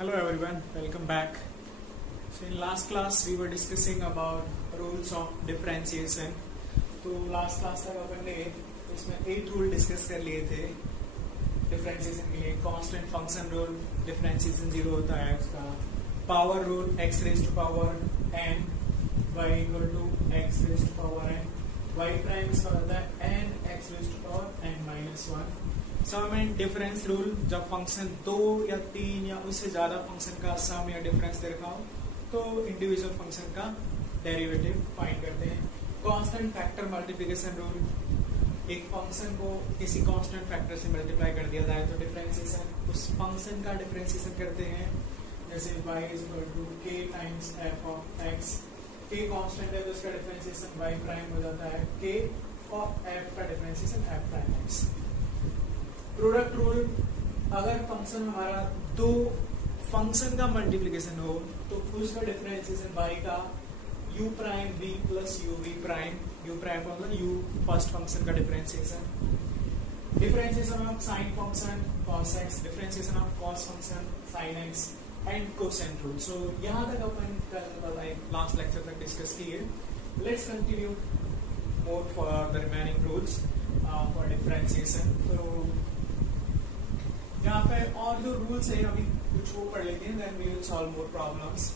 Hello everyone, welcome back. So in last class we were discussing about rules of differentiation. तो last class तक अपन ने इसमें 8 rule discuss कर लिए थे डिफरेंशिएशन के लिए. कांस्टेंट फंक्शन रूल, डिफरेंशिएशन 0 होता है उसका. Power rule, x raise to power n y equal to x raise to power n, y prime इसका होता है n x raise to power n minus 1. Sum and difference rule, जब function 2 या 3 या उससे ज्यादा फंक्शन का सम या डिफरेंस दे रखा हो तो इंडिविजुअल फंक्शन का डेरिवेटिव फाइंड करते हैं. कांस्टेंट फैक्टर मल्टीप्लिकेशन रूल, एक फंक्शन को किसी कांस्टेंट फैक्टर से मल्टीप्लाई कर दिया जाए तो डिफरेंशिएशन उस फंक्शन का डिफरेंशिएशन करते हैं. जैसे y is equal to k times f of x. k constant है तो उसका डिफरेंशिएशन y प्राइम हो जाता है k और f का differentiation f prime x. Product rule, अगर फंक्शन हमारा दो फंक्शन का मल्टीप्लिकेशन हो तो उसका डिफरेंशिएशन y का u prime v plus u v prime. u prime का मतलब u फर्स्ट फंक्शन का differentiation. Differentiation of sine function cos x, differentiation of cos function sin x and quotient rule. So यहाँ तक अपन कल last lecture तक discuss किए. Let's continue more for the remaining rules for differentiation. So यहाँ पे और जो रूल्स हैं अभी कुछ वो पढ़ लेते हैं, then we will solve more problems.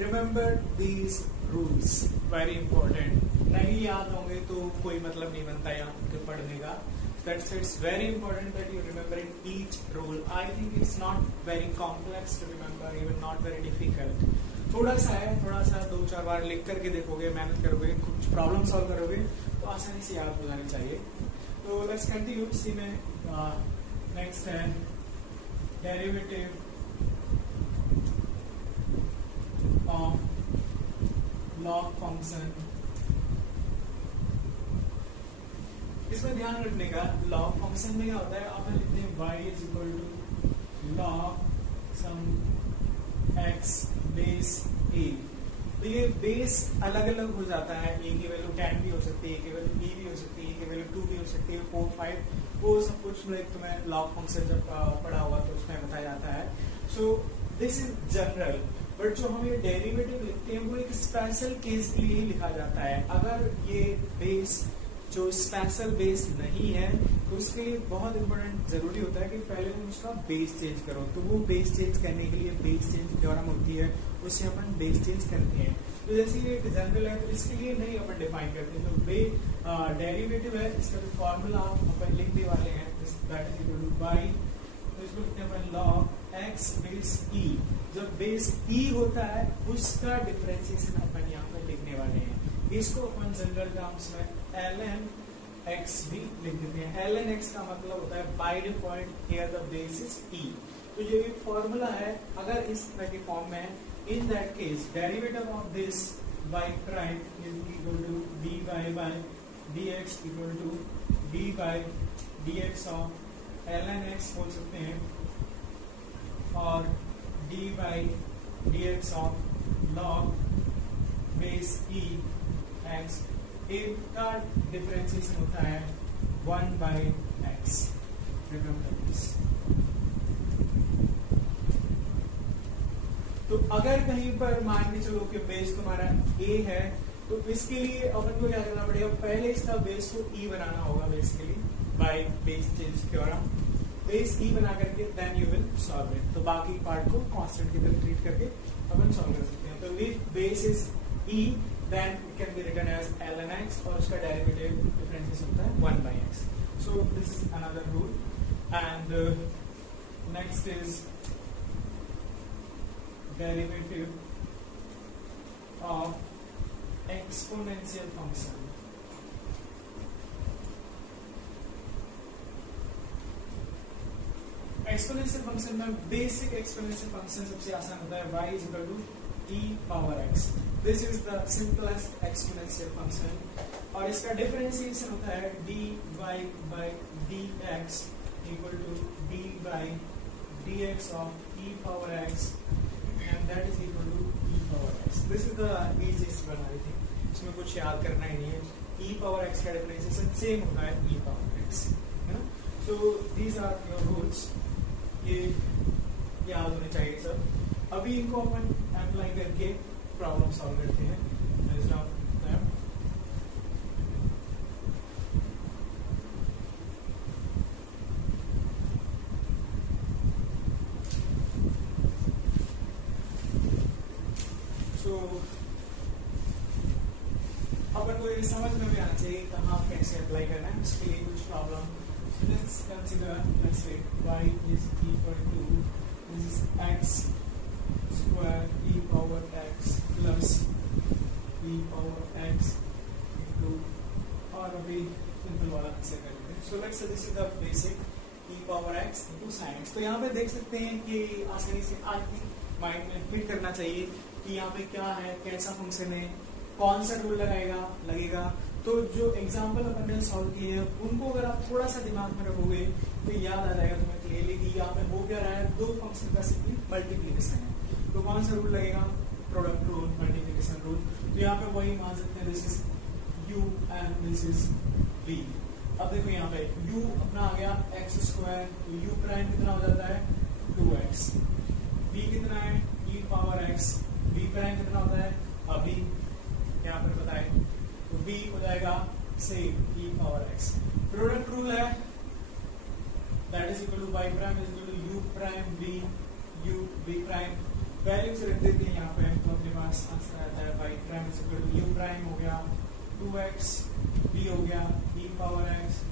Remember these rules, very important. नहीं याद होंगे तो कोई मतलब नहीं बनता यहाँ के पढ़ने का. That's it's very important that you remember in each rule. I think it's not very complex to remember, even not very difficult. थोड़ा सा है, थोड़ा सा 2-4 बार लिख करके देखोगे, मेहनत करोगे, कुछ प्रॉब्लम सॉल्व करोगे तो आसानी से याद हो जानी चाहिए. तो लेट्स कंटिन्यू. इसी में नेक्स्ट है डेरिवेटिव ऑफ लॉग फंक्शन. इसमें ध्यान रखने का, लॉग फंक्शन में क्या होता है, अपन लिखते हैं y is equal to log some x base a. तो ये बेस अलग अलग हो जाता है. a की वैल्यू 10 भी हो सकती है, a की वैल्यू b भी हो सकती है, a की वैल्यू 2 भी हो सकती है, 4, 5, वो सब कुछ तुम्हें लॉग फंक्शन जब पढ़ा हुआ तो उसमें बताया जाता है. So this is general, but जो हम ये डेरिवेटिव लिखते हैं वो एक स्पेशल केस के लिए ही लिखा जाता है. अगर ये बेस जो स्पेशल बेस नहीं है तो उसके लिए बहुत इंपॉर्टेंट जरूरी होता है कि पहले तुम उसका बेस चेंज करो. तो वो बेस चेंज करने के लिए बेस चेंज थ्योरम होती है, उससे अपन बेस चेंज करते हैं. तो जैसे ये जनरल है तो इसके लिए नहीं अपन डिफाइन करते. तो बे डेरिवेटिव है, इसका जो फॉर्मूला अपन लिखने वाले हैं that is equal to y, तो इसको लिखते हैं अपन log x बेस e. जब बेस e होता है उसका डिफरेंशिएशन अपन यहाँ पे लिखने वाले हैं. इसको अपन जनरल टर्म्स में ln x भी लिख देते हैं. ln x का मतलब होता है by default here the base is e. तो ये एक फॉर्मूला है, अगर इस तरह के फॉर्म में है, in that case derivative of this y prime is equal to dy by dx equal to d by dx of ln x बोल सकते हैं, और d by dx of log base e x. एक का differentiation होता है 1 by x. Remember this. तो अगर कहीं पर मान के चलो कि बेस तुम्हारा a है तो इसके लिए अपन को क्या करना पड़ेगा, पहले इसका बेस को e बनाना होगा basically by base change theorem. Base e बना करके then you will solve it. तो बाकी पार्ट को कांस्टेंट की तरह ट्रीट करके अपन सॉल्व कर सकते हैं. तो if base is e then it can be written as ln x और उसका डेरिवेटिव डिफरेंशिएशन होता है 1 by x. So this is another rule. And next is derivative of exponential function. Exponential function में basic exponential function सबसे आसान होता है y is equal to e power x. This is the simplest exponential function. और इसका differentiation होता है dy by dx equal to d by dx of e power x, and that is equal to e power x. This is the easiest one, I think. इसमें कुछ याद करना ही नहीं है. e power x का differentiation same होता है e power x. So these are your rules. ये याद होने चाहिए सब। अभी इनको अपन अप्लाई करके प्रॉब्लम सॉल्व करते हैं। अपन को ये समझ में भी आना चाहिए कहाँ कैसे अप्लाई करना है, उसके लिए कुछ problem. Let's consider, let's say y is equal to this is x square e power x plus e power x into, और अभी सिंपल वाला कैसे करेंगे। So let's say this is the basic e power x into sin x। तो यहाँ पे देख सकते हैं कि आसानी से आपकी माइंड में फिट करना चाहिए कि यहाँ पे क्या है, कैसा फंक्शन है, कौन सा रूल लगेगा। तो जो एग्जाम्पल अपन ने सॉल्व किए हैं उनको अगर आप थोड़ा सा दिमाग में रखोगे तो याद आ जाएगा तुम्हें क्लियरली कि यहाँ पे हो क्या रहा है, दो फंक्शन का सिंपली मल्टीप्लिकेशन है। तो कौन सा रूल लगेगा, प्रोडक्ट रूल, मल्टीप्लिकेशन रूल। तो यहाँ पे वही मान सकते हैं, this is u and this is v। अब देखो यहाँ पे u अपना आ गया एक्स स्क्वायर, तो u प्राइम कितना हो जाता है 2x, v कितना है e power x, v prime कितना होता है अभी यहाँ पर बताए, तो v हो जाएगा same e power x। Product rule है that is equal to y prime is equal to u prime v u v prime. Values रख देते हैं यहाँ पे, तो अपने पास आंसर आता है y prime is equal to u prime हो गया 2x, v हो गया e पावर x,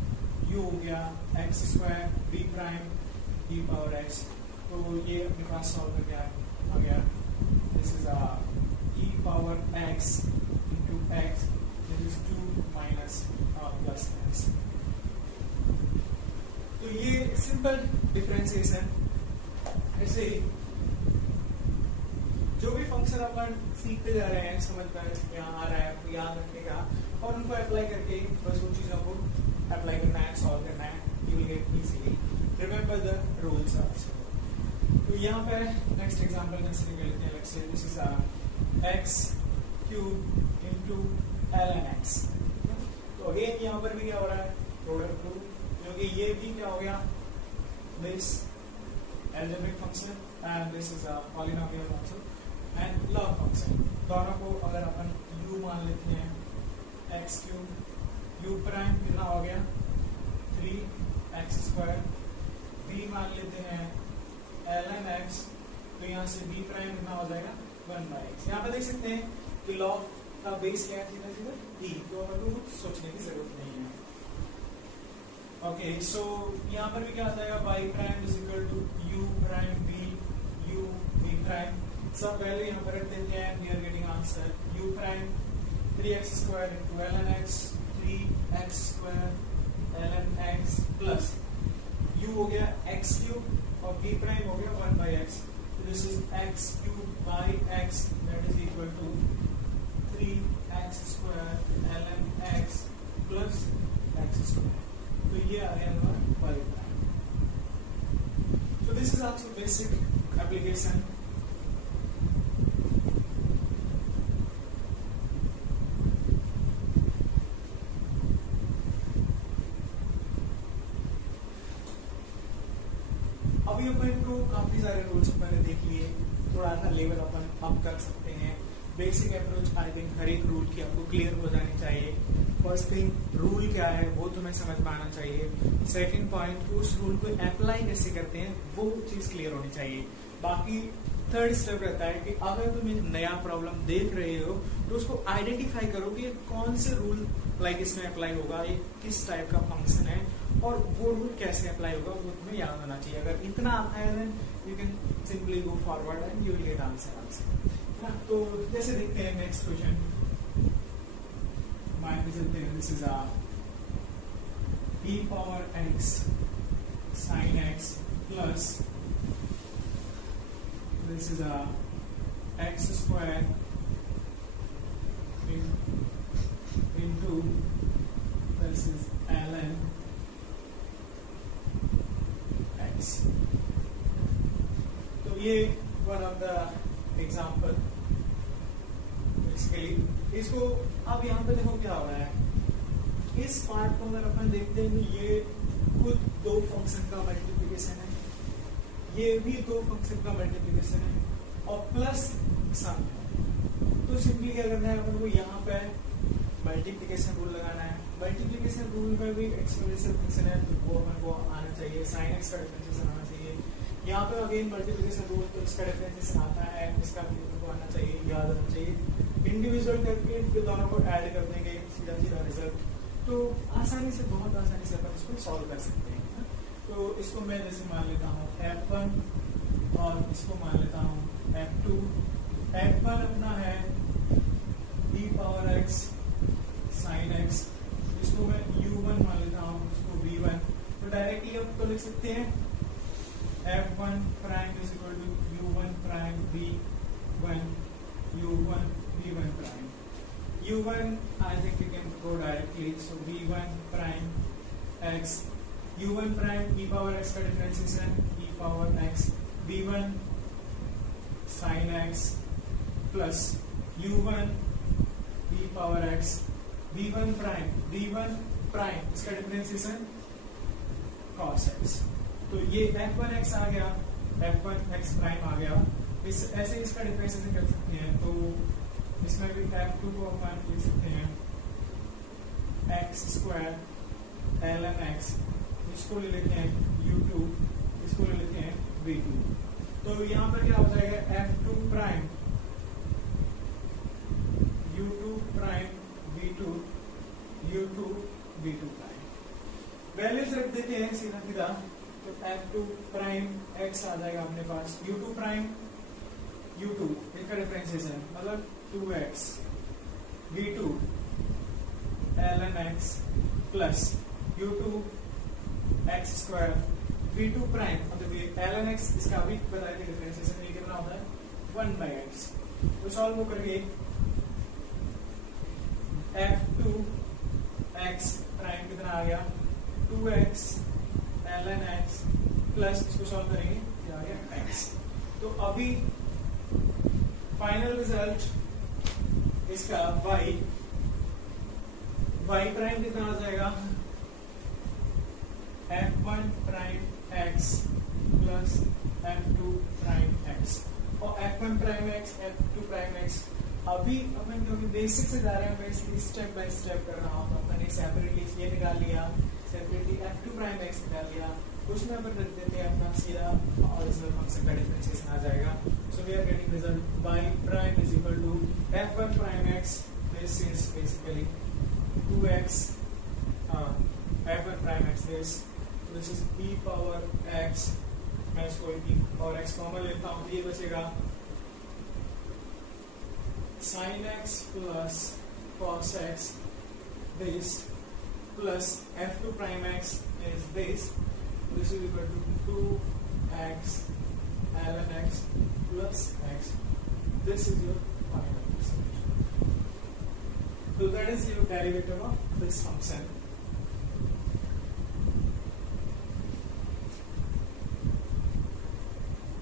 u हो गया x square, v prime e power x। तो ये अपने पास सॉल्व करके आ गया, this is e power x into x, this is 2 minus plus x। तो ये सिंपल डिफरेंशिएशन। ऐसे ही जो भी फंक्शन अपन सीखते जा रहे हैं, समझ में यहाँ आ रहा है, तो याद रखेगा और उनको अप्लाई करके बस उन चीजों को अप्लाई करना है, सॉल्व करना है, you will gate easily. Remember the rules also. तो यहाँ पे नेक्स्ट एग्जांपल कंसीडर कर लेते हैं। Let's say this is x cube into ln x। तो अगेन यहाँ पर भी क्या हो रहा है, प्रोडक्ट रूल, क्योंकि ये भी क्या हो गया, this algebraic function and this is a polynomial function and log function। दोनों को अगर अपन u मान लेते हैं x क्यूब, u प्राइम कितना हो गया 3x स्क्वायर, v मान लेते हैं ln x, तो यहाँ से v प्राइम कितना हो जाएगा 1/x। यहाँ पे देख सकते हैं कि लॉग का बेस क्या है, सीधा e, तो अपन को कुछ सोचने की जरूरत नहीं है। ओके, सो यहाँ पर भी क्या आ जाएगा, y prime is equal to u prime v u v prime. सब वैल्यू यहाँ पर रख देते हैं, we are getting answer u prime 3x square into ln x, 3x square ln x plus u हो गया x क्यूब और v prime हो गया 1/x। This is x cube by x, that is equal to 3x square ln x plus x square। तो ये आ गया हमारा y prime. So this is also basic application। अभी अपन को काफी सारे रूल्स अपन ने देख लिए, थोड़ा सा लेवल अपन अप कर सकते हैं। बेसिक अप्रोच आई थिंक हर एक रूल की आपको क्लियर हो जानी चाहिए। फर्स्ट थिंग, रूल क्या है वो तुम्हें समझ में आना चाहिए। सेकंड पॉइंट, उस रूल को अप्लाई कैसे करते हैं वो चीज क्लियर होनी चाहिए। बाकी थर्ड स्टेप रहता है कि अगर तुम एक नया प्रॉब्लम देख रहे हो तो उसको आइडेंटिफाई करो कि कौन से रूल लाइक इसमें अप्लाई होगा, ये किस टाइप का फंक्शन है और वो रूल कैसे अप्लाई होगा वो तुम्हें याद होना चाहिए। अगर इतना आता है then you can simply go forward and you will get answer. तो जैसे देखते हैं नेक्स्ट क्वेश्चन, मान के चलते हैं this is a e power x sin x plus this is a x square into this is ln x। तो ये one of the example. Basically इसको अब यहाँ पे देखो क्या हो रहा है, इस पार्ट को अगर अपन देखते हैं तो ये खुद दो फंक्शन का मल्टीप्लिकेशन है, ये भी दो फंक्शन का मल्टीप्लिकेशन है और प्लस सम है। तो सिंपली क्या करना है अपन को, यहाँ पे मल्टीप्लिकेशन रूल लगाना है। मल्टीप्लिकेशन रूल में भी एक्सपोनेंशियल फंक्शन है तो वो अपन को आना चाहिए, साइन एक्स का डिफरेंशिएशन आना चाहिए। यहाँ पे अगेन मल्टीप्लिकेशन रूल, तो इसका डिफरेंशिएशन आता है, इसका भी अपन को आना चाहिए, याद होना चाहिए। इंडिविजुअल करके फिर दोनों को ऐड कर देंगे, सीधा सीधा रिजल्ट। तो आसानी से, बहुत आसानी से अपन इसको सॉल्व कर सकते हैं। तो इसको मैं जैसे मान लेता हूँ f1 और इसको मान लेता हूँ f2। f1 अपना है e power x sin x, इसको मैं u1 मान लेता हूँ, इसको v1। तो डायरेक्टली अब तो लिख सकते हैं f1 prime is equal to u1 prime v1 u1 v1 prime. u1 I think we can go directly, so v1 prime x, u1 prime e power x का differentiation e power x v1 sin x plus u1 e power x v1 prime इसका differentiation cos x। तो ये f1x आ गया, f1x prime आ गया। इस ऐसे इसका differentiation कर सकते हैं। तो इसमें भी f2 को अपन लिख सकते हैं x स्क्वायर ln x, इसको ले लेते हैं u2, इसको ले लेते हैं v2। तो यहाँ पर क्या हो जाएगा f2 prime u2 prime v2 u2 v2 prime. Values रख देते हैं सीधा सीधा। तो f2 प्राइम x आ जाएगा अपने पास, u2 प्राइम u2 इसका डिफरेंशिएशन मतलब 2x v2 ln x plus u2 x square v2 prime मतलब ln x, इसका अभी बताया था डिफरेंशिएशन ये कितना होता है 1/x। तो सॉल्व करके f2 x प्राइम कितना आ गया 2x ln x प्लस इसको सॉल्व करेंगे ये आ गया x। तो अभी फाइनल रिजल्ट इसका y प्राइम कितना आ जाएगा f1 prime x plus f2 prime x और f1 prime x f2 prime x। अभी अपन क्योंकि बेसिक से जा रहे हैं, मैं इसलिए स्टेप बाय स्टेप कर रहा हूँ। तो अपन ने सेपरेटली ये निकाल लिया, सेपरेटली f2 प्राइम x निकाल लिया, उसमें अपन रख देते हैं अपना सीधा ओरिजिनल फंक्शन का डिफरेंशिएशन आ जाएगा। So we are getting result y prime is equal to f1 prime x, this is basically 2x f1 prime x, this is e power x। मैं इसको e पावर x कॉमन लेता हूँ, ये बचेगा sin x plus cos x this plus f2 prime x is this is equal to 2x ln x plus x. This is your final result. So that is your derivative of this function.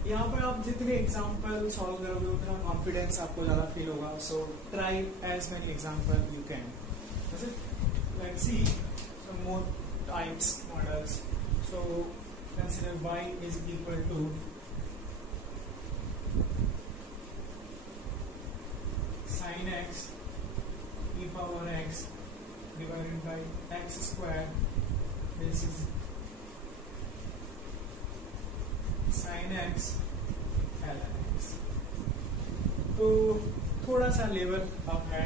यहाँ पर आप जितने example solve करोगे उतना confidence आपको ज्यादा feel होगा। So try as many example you can. Let's see some more types models. So consider y is equal to sin x e power x divided by x square. This is sin x ln x. तो थोड़ा सा level up है।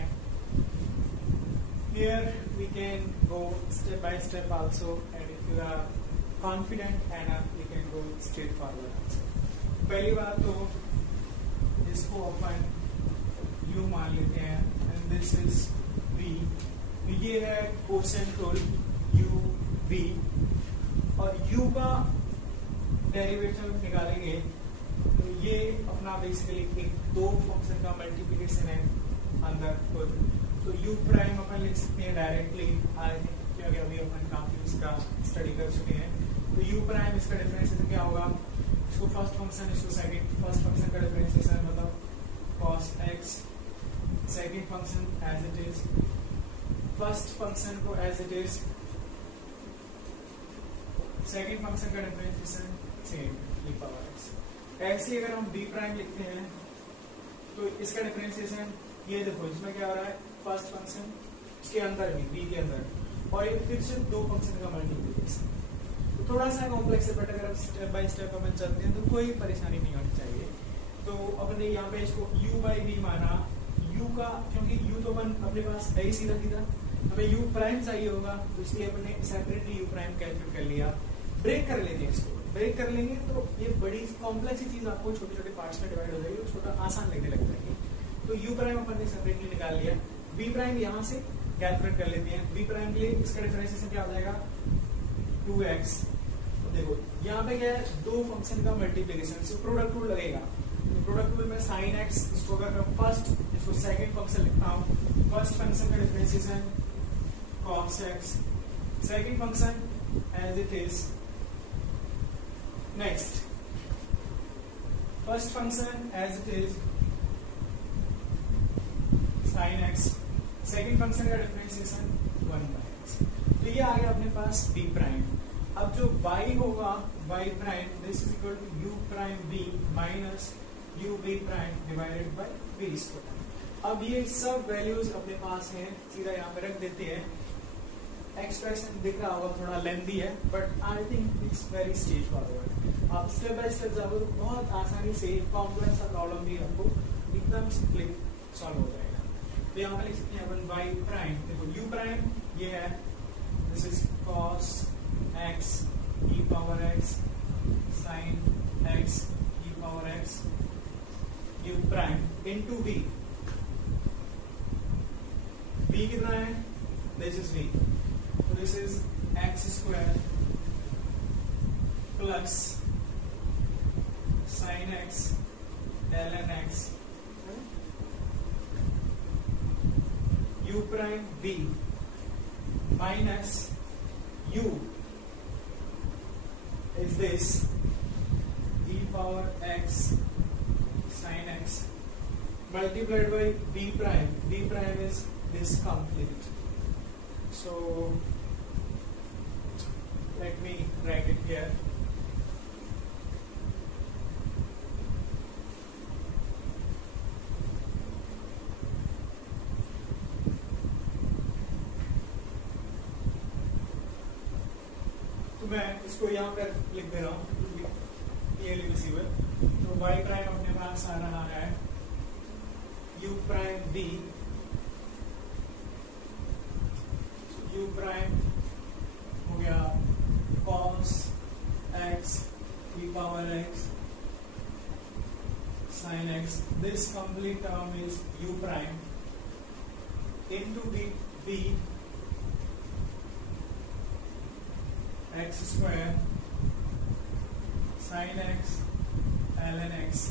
Here we can go step by step also, and if you are confident enough, you can go straight forward also. पहली बात तो इसको अपन u मान लेते हैं, and this is v. ये है कोसेंट रूल u v, और u का डेरिवेटिव निकालेंगे तो ये अपना बेसिकली एक दो फंक्शन का मल्टीप्लिकेशन है अंदर खुद। तो u प्राइम अपन लिख सकते हैं डायरेक्टली, आई थिंक क्योंकि अभी अपन काफी इसका स्टडी कर चुके हैं। तो u प्राइम इसका डिफरेंशिएशन क्या होगा, इसको फर्स्ट फंक्शन, इसको सेकंड। फर्स्ट फंक्शन का डिफरेंशिएशन मतलब cos x, second function as it is, first function को as it is, second function का differentiation same e power x। ऐसे ही अगर हम b प्राइम लिखते हैं तो इसका डिफरेंशिएशन ये देखो, इसमें क्या हो रहा है, फर्स्ट फंक्शन इसके अंदर भी b के अंदर, और ये फिर से दो फंक्शन का मल्टीप्लिकेशन। तो थोड़ा सा कॉम्प्लेक्स है, बट अगर स्टेप बाय स्टेप अपन चलते हैं तो कोई परेशानी नहीं होनी चाहिए। तो अपने यहाँ पे इसको u बाई बी माना, u का, क्योंकि u तो अपन अपने पास है ही सीधा सीधा, हमें u प्राइम चाहिए होगा, तो इसलिए अपने सेपरेटली u प्राइम कैलकुलेट कर लिया। ब्रेक कर लेंगे इसको, ब्रेक कर लेंगे तो ये बड़ी कॉम्प्लेक्स चीज आपको छोटे छोटे पार्ट्स में डिवाइड हो जाएगी और छोटा आसान लगने लग जाएगी। तो u प्राइम अपन ने सेपरेटली निकाल लिया, b प्राइम यहाँ से कैलकुलेट कर लेते हैं। b प्राइम के लिए इसका डिफरेंशिएशन क्या हो जाएगा, 2x। तो देखो यहाँ पे क्या है, दो फंक्शन का मल्टीप्लिकेशन, सो प्रोडक्ट रूल लगेगा। प्रोडक्ट रूल में sin x, इसको अगर मैं फर्स्ट, इसको सेकंड फंक्शन लिखता हूँ, फर्स्ट फंक्शन का differentiation cos x, second function as it is. Next first function as it is sin x, second function का डिफरेंशिएशन 1/x। तो ये आ गया अपने पास b प्राइम। अब जो y होगा, y prime, this is equal to u prime b minus u b prime divided by b square. अब ये सब वैल्यूज अपने पास हैं, सीधा यहाँ पे रख देते हैं। एक्सप्रेशन दिख रहा होगा, थोड़ा लेंथी है, but I think it's very straight forward. आप स्टेप बाय स्टेप जाओगे तो बहुत आसानी से कॉम्प्लेक्स प्रॉब्लम भी आपको एकदम सिंपली सॉल्व हो जाएगा। तो यहाँ पे लिख सकते हैं अपन y प्राइम, देखो u प्राइम ये है, this is cos x e power x sin x e power x u prime into v। v कितना है, this is v, so this is x square plus sin x ln x u prime v minus u is this e power x sin x multiplied by v prime. V prime is this complete. So let me write it here. तो मैं इसको यहाँ पर लिख दे रहा हूँ clearly visible. तो y prime अपने पास आ रहा है u prime v, u prime हो गया cos x e power x sin x, this complete term is u prime into v x square sin x ln x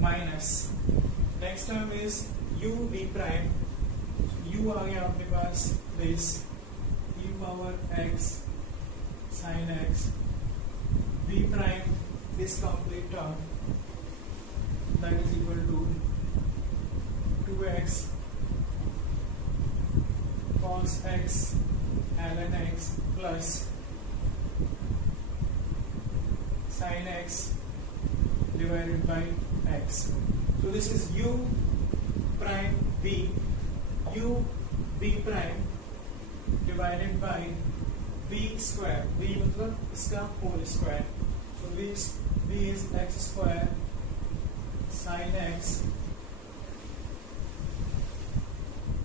minus next term is u v prime, u आ गया अपने पास this e power x sin x v prime, this complete term that is equal to 2x cos x ln x plus sin x divided by x. So this is u prime v, u v prime divided by v square, v मतलब इसका whole square, so v is x square sin x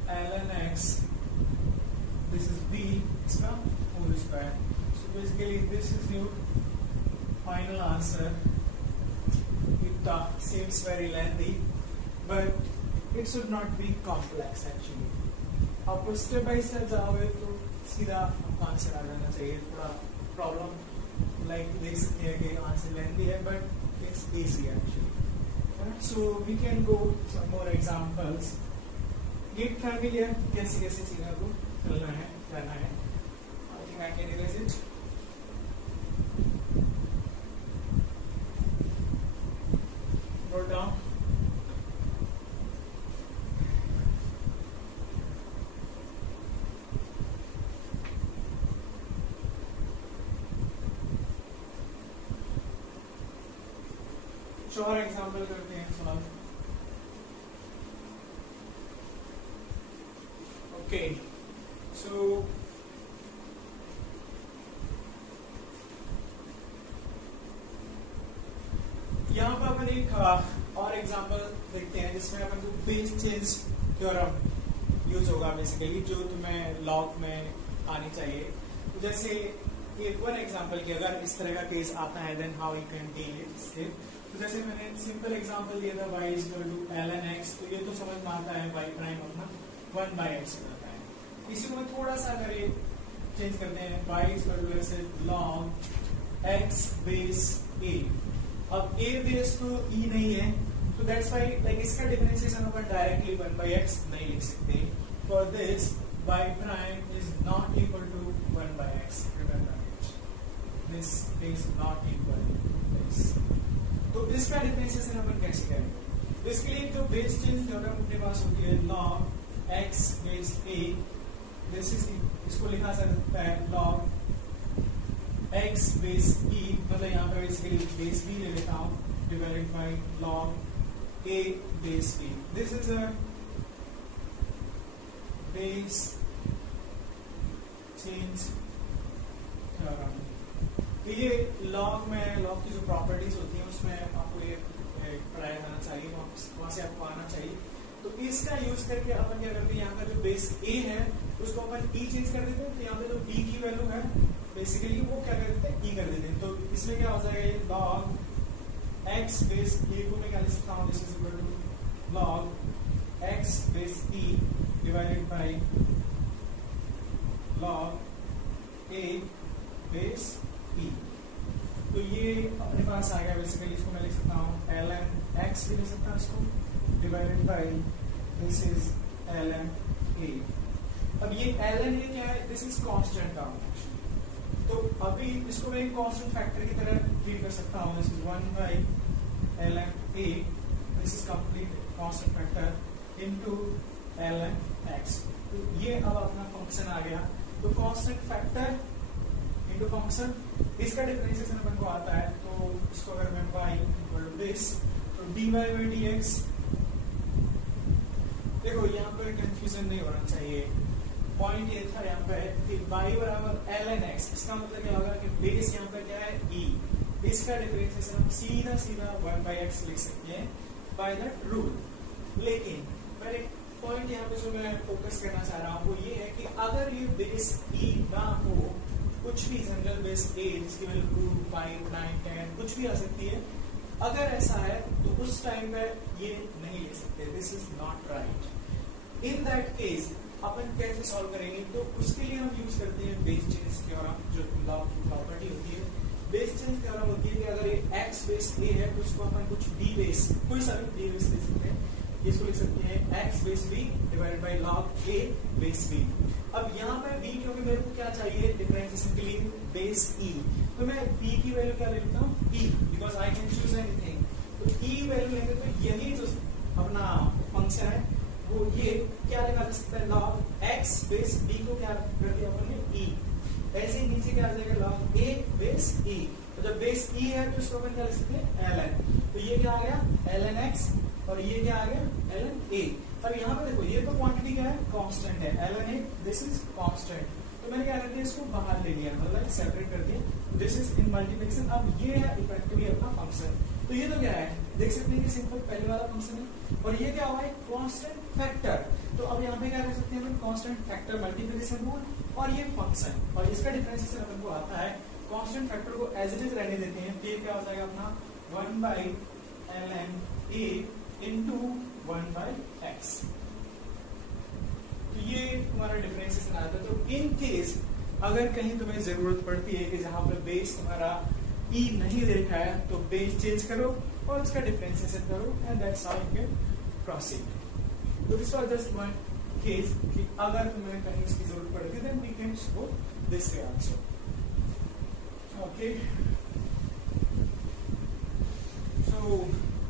ln x, this is v इसका whole square. So basically this is your final answer. It seems very lengthy, but it should not be complex actually. आपको step by step जाओगे तो सीधा आपको answer आ जाना चाहिए। थोड़ा problem like देख सकते हैं कि आंसर लेंथी है, but it's easy actually. So we can go some more examples. Get familiar कैसे कैसे चीज़ों को चलना है करना है। I think I can erase it. Note down. कुछ और एग्जाम्पल करते हैं सॉल्व। ओके सो यहाँ पर अपन एक और एग्जांपल देखते हैं जिसमें अपन को बेस चेंज थ्योरम यूज होगा बेसिकली, जो तुम्हें लॉग में आनी चाहिए। तो जैसे एक वन एग्जांपल की अगर इस तरह का केस आता है then how you can deal it इससे। तो जैसे मैंने सिंपल एग्जांपल दिया था y is equal to ln x, तो ये तो समझ में आता है y प्राइम अपना 1/x होता है। इसी को मैं थोड़ा सा अगर ये चेंज करते हैं y इज इक्वल टू ऐसे ln x बेस a। अब a बेस तो e नहीं है, तो दैट्स व्हाई लाइक इसका डिफरेंशिएशन अपन डायरेक्टली 1/x नहीं लिख सकते। For this y prime is not equal to 1/x, remember it, this is not equal to this. तो इसका डिफरेंशिएशन अपन कैसे करेंगे? इसके लिए जो बेस चेंज थ्योरम अपने पास होती है log x base a, this is, इसको लिखा जा सकता है log x बेस e, मतलब यहाँ पर बेसिकली बेस b ले लेता हूँ, divided by log a base b। This is a base change theorem. तो ये लॉग में लॉग की जो प्रॉपर्टीज होती हैं उसमें आपको ये पढ़ाया जाना चाहिए, वहां से आपको आना चाहिए। तो इसका यूज करके अपन क्या करते हैं, यहाँ का जो बेस a है उसको अपन e चेंज कर देते हैं, तो यहाँ पे जो b की वैल्यू है बेसिकली वो क्या कर देते हैं, e कर देते हैं। तो इसमें क्या हो जाएगा, ये log x बेस a को मैं क्या लिख सकता हूँ, this is equal to log x base e divided by log a base e। तो ये अपने पास आ गया बेसिकली, इसको मैं लिख सकता हूँ ln x भी लिख सकता हूँ इसको, divided by this is ln a। अब ये ln a क्या है, दिस इज कांस्टेंट टर्म। तो अभी इसको मैं एक कांस्टेंट फैक्टर की तरह ट्रीट कर सकता हूँ, this is 1/ln a, this is complete constant factor into ln x। तो ये अब अपना फंक्शन आ गया। तो कांस्टेंट फैक्टर इनटू फंक्शन, इसका डिफरेंशिएशन अपन को आता है। तो इसको अगर मैं y इक्वल टू दिस, तो dy by dx, देखो यहाँ पे कंफ्यूजन नहीं होना चाहिए। पॉइंट ये था यहाँ पे कि y बराबर ln x, इसका मतलब क्या होगा कि बेस यहाँ पे क्या है e, इसका डिफरेंशिएशन हम सीधा सीधा 1/x लिख सकते हैं बाय दैट रूल। लेकिन मैं एक पॉइंट यहाँ पे जो मैं फोकस करना चाह रहा हूँ वो ये है कि अगर ये बेस e ना हो, कुछ भी जनरल बेस a जिसकी वैल्यू 2, 5, 9, 10 कुछ भी आ सकती है, अगर ऐसा है तो उस टाइम पे ये नहीं ले सकते, this is not right. In that case अपन कैसे सॉल्व करेंगे, तो उसके लिए हम यूज करते हैं बेस चेंज थ्योरम, जो लॉग की प्रॉपर्टी होती है। बेस चेंज थ्योरम होती है कि अगर ये x बेस a है तो उसको अपन कुछ b बेस, कोई सा भी b बेस ले सकते हैं, इसको लिख सकते हैं x base b divided by log a base b। अब यहाँ पे b, क्योंकि मेरे को क्या चाहिए डिफरेंशिएशन के लिए बेस e, तो मैं b की वैल्यू क्या ले लेता हूँ e, because I can choose anything. तो e वैल्यू लेंगे तो यही जो अपना फंक्शन है वो ये क्या लगा सकता है, log x बेस b को क्या कर दिया अपन ने e, ऐसे ही नीचे क्या आ जाएगा log a बेस e। तो जब बेस e है तो इसको अपन क्या लिख सकते हैं ln, तो ये क्या आ गया ln x और ये क्या आ गया ln a। अब यहाँ पे देखो ये तो क्वांटिटी क्या है, कांस्टेंट है, ln a this is constant, तो मैंने क्या कर दिया, इसको बाहर ले लिया, मतलब सेपरेट कर दिया, दिस इज इन मल्टीप्लिकेशन। अब ये है इफेक्टिवली अपना फंक्शन। तो ये तो क्या है, देख सकते हैं कि सिंपल पहले वाला फंक्शन है, और ये क्या हुआ है कांस्टेंट फैक्टर। तो अब यहाँ पे क्या कर सकते हैं, कांस्टेंट फैक्टर मल्टीप्लिकेशन रूल और ये फंक्शन, और इसका डिफरेंशिएशन अपन को आता है। कांस्टेंट फैक्टर को एज इट इज रहने देते हैं, तो ये क्या हो जाएगा अपना 1/ln a इनटू 1/x। तो ये तुम्हारा डिफरेंशिएशन आता है। तो इन केस अगर कहीं तुम्हें जरूरत पड़ती है कि जहां पर बेस तुम्हारा e नहीं देखा है, तो बेस चेंज करो और उसका डिफरेंशिएशन करो, and that's how you can proceed. तो this was just one case कि अगर तुम्हें कहीं इसकी जरूरत पड़ती है then we can go this way also. Okay, so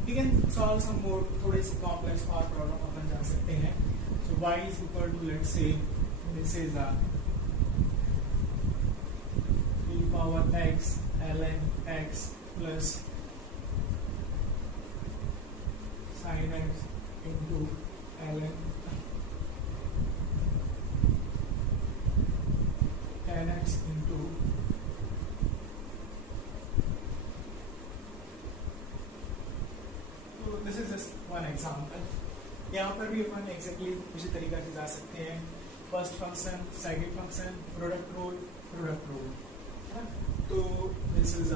we can solve some more थोड़े से कॉम्प्लेक्स और प्रॉब्लम अपन जा सकते हैं। So y is equal to let's say this is e power x ln x plus sin x into ln tan x into तो this is just one example. यहाँ पर भी अपन एग्जैक्टली उसी तरीका से जा सकते हैं। First function, second function, product rule है ना। तो this is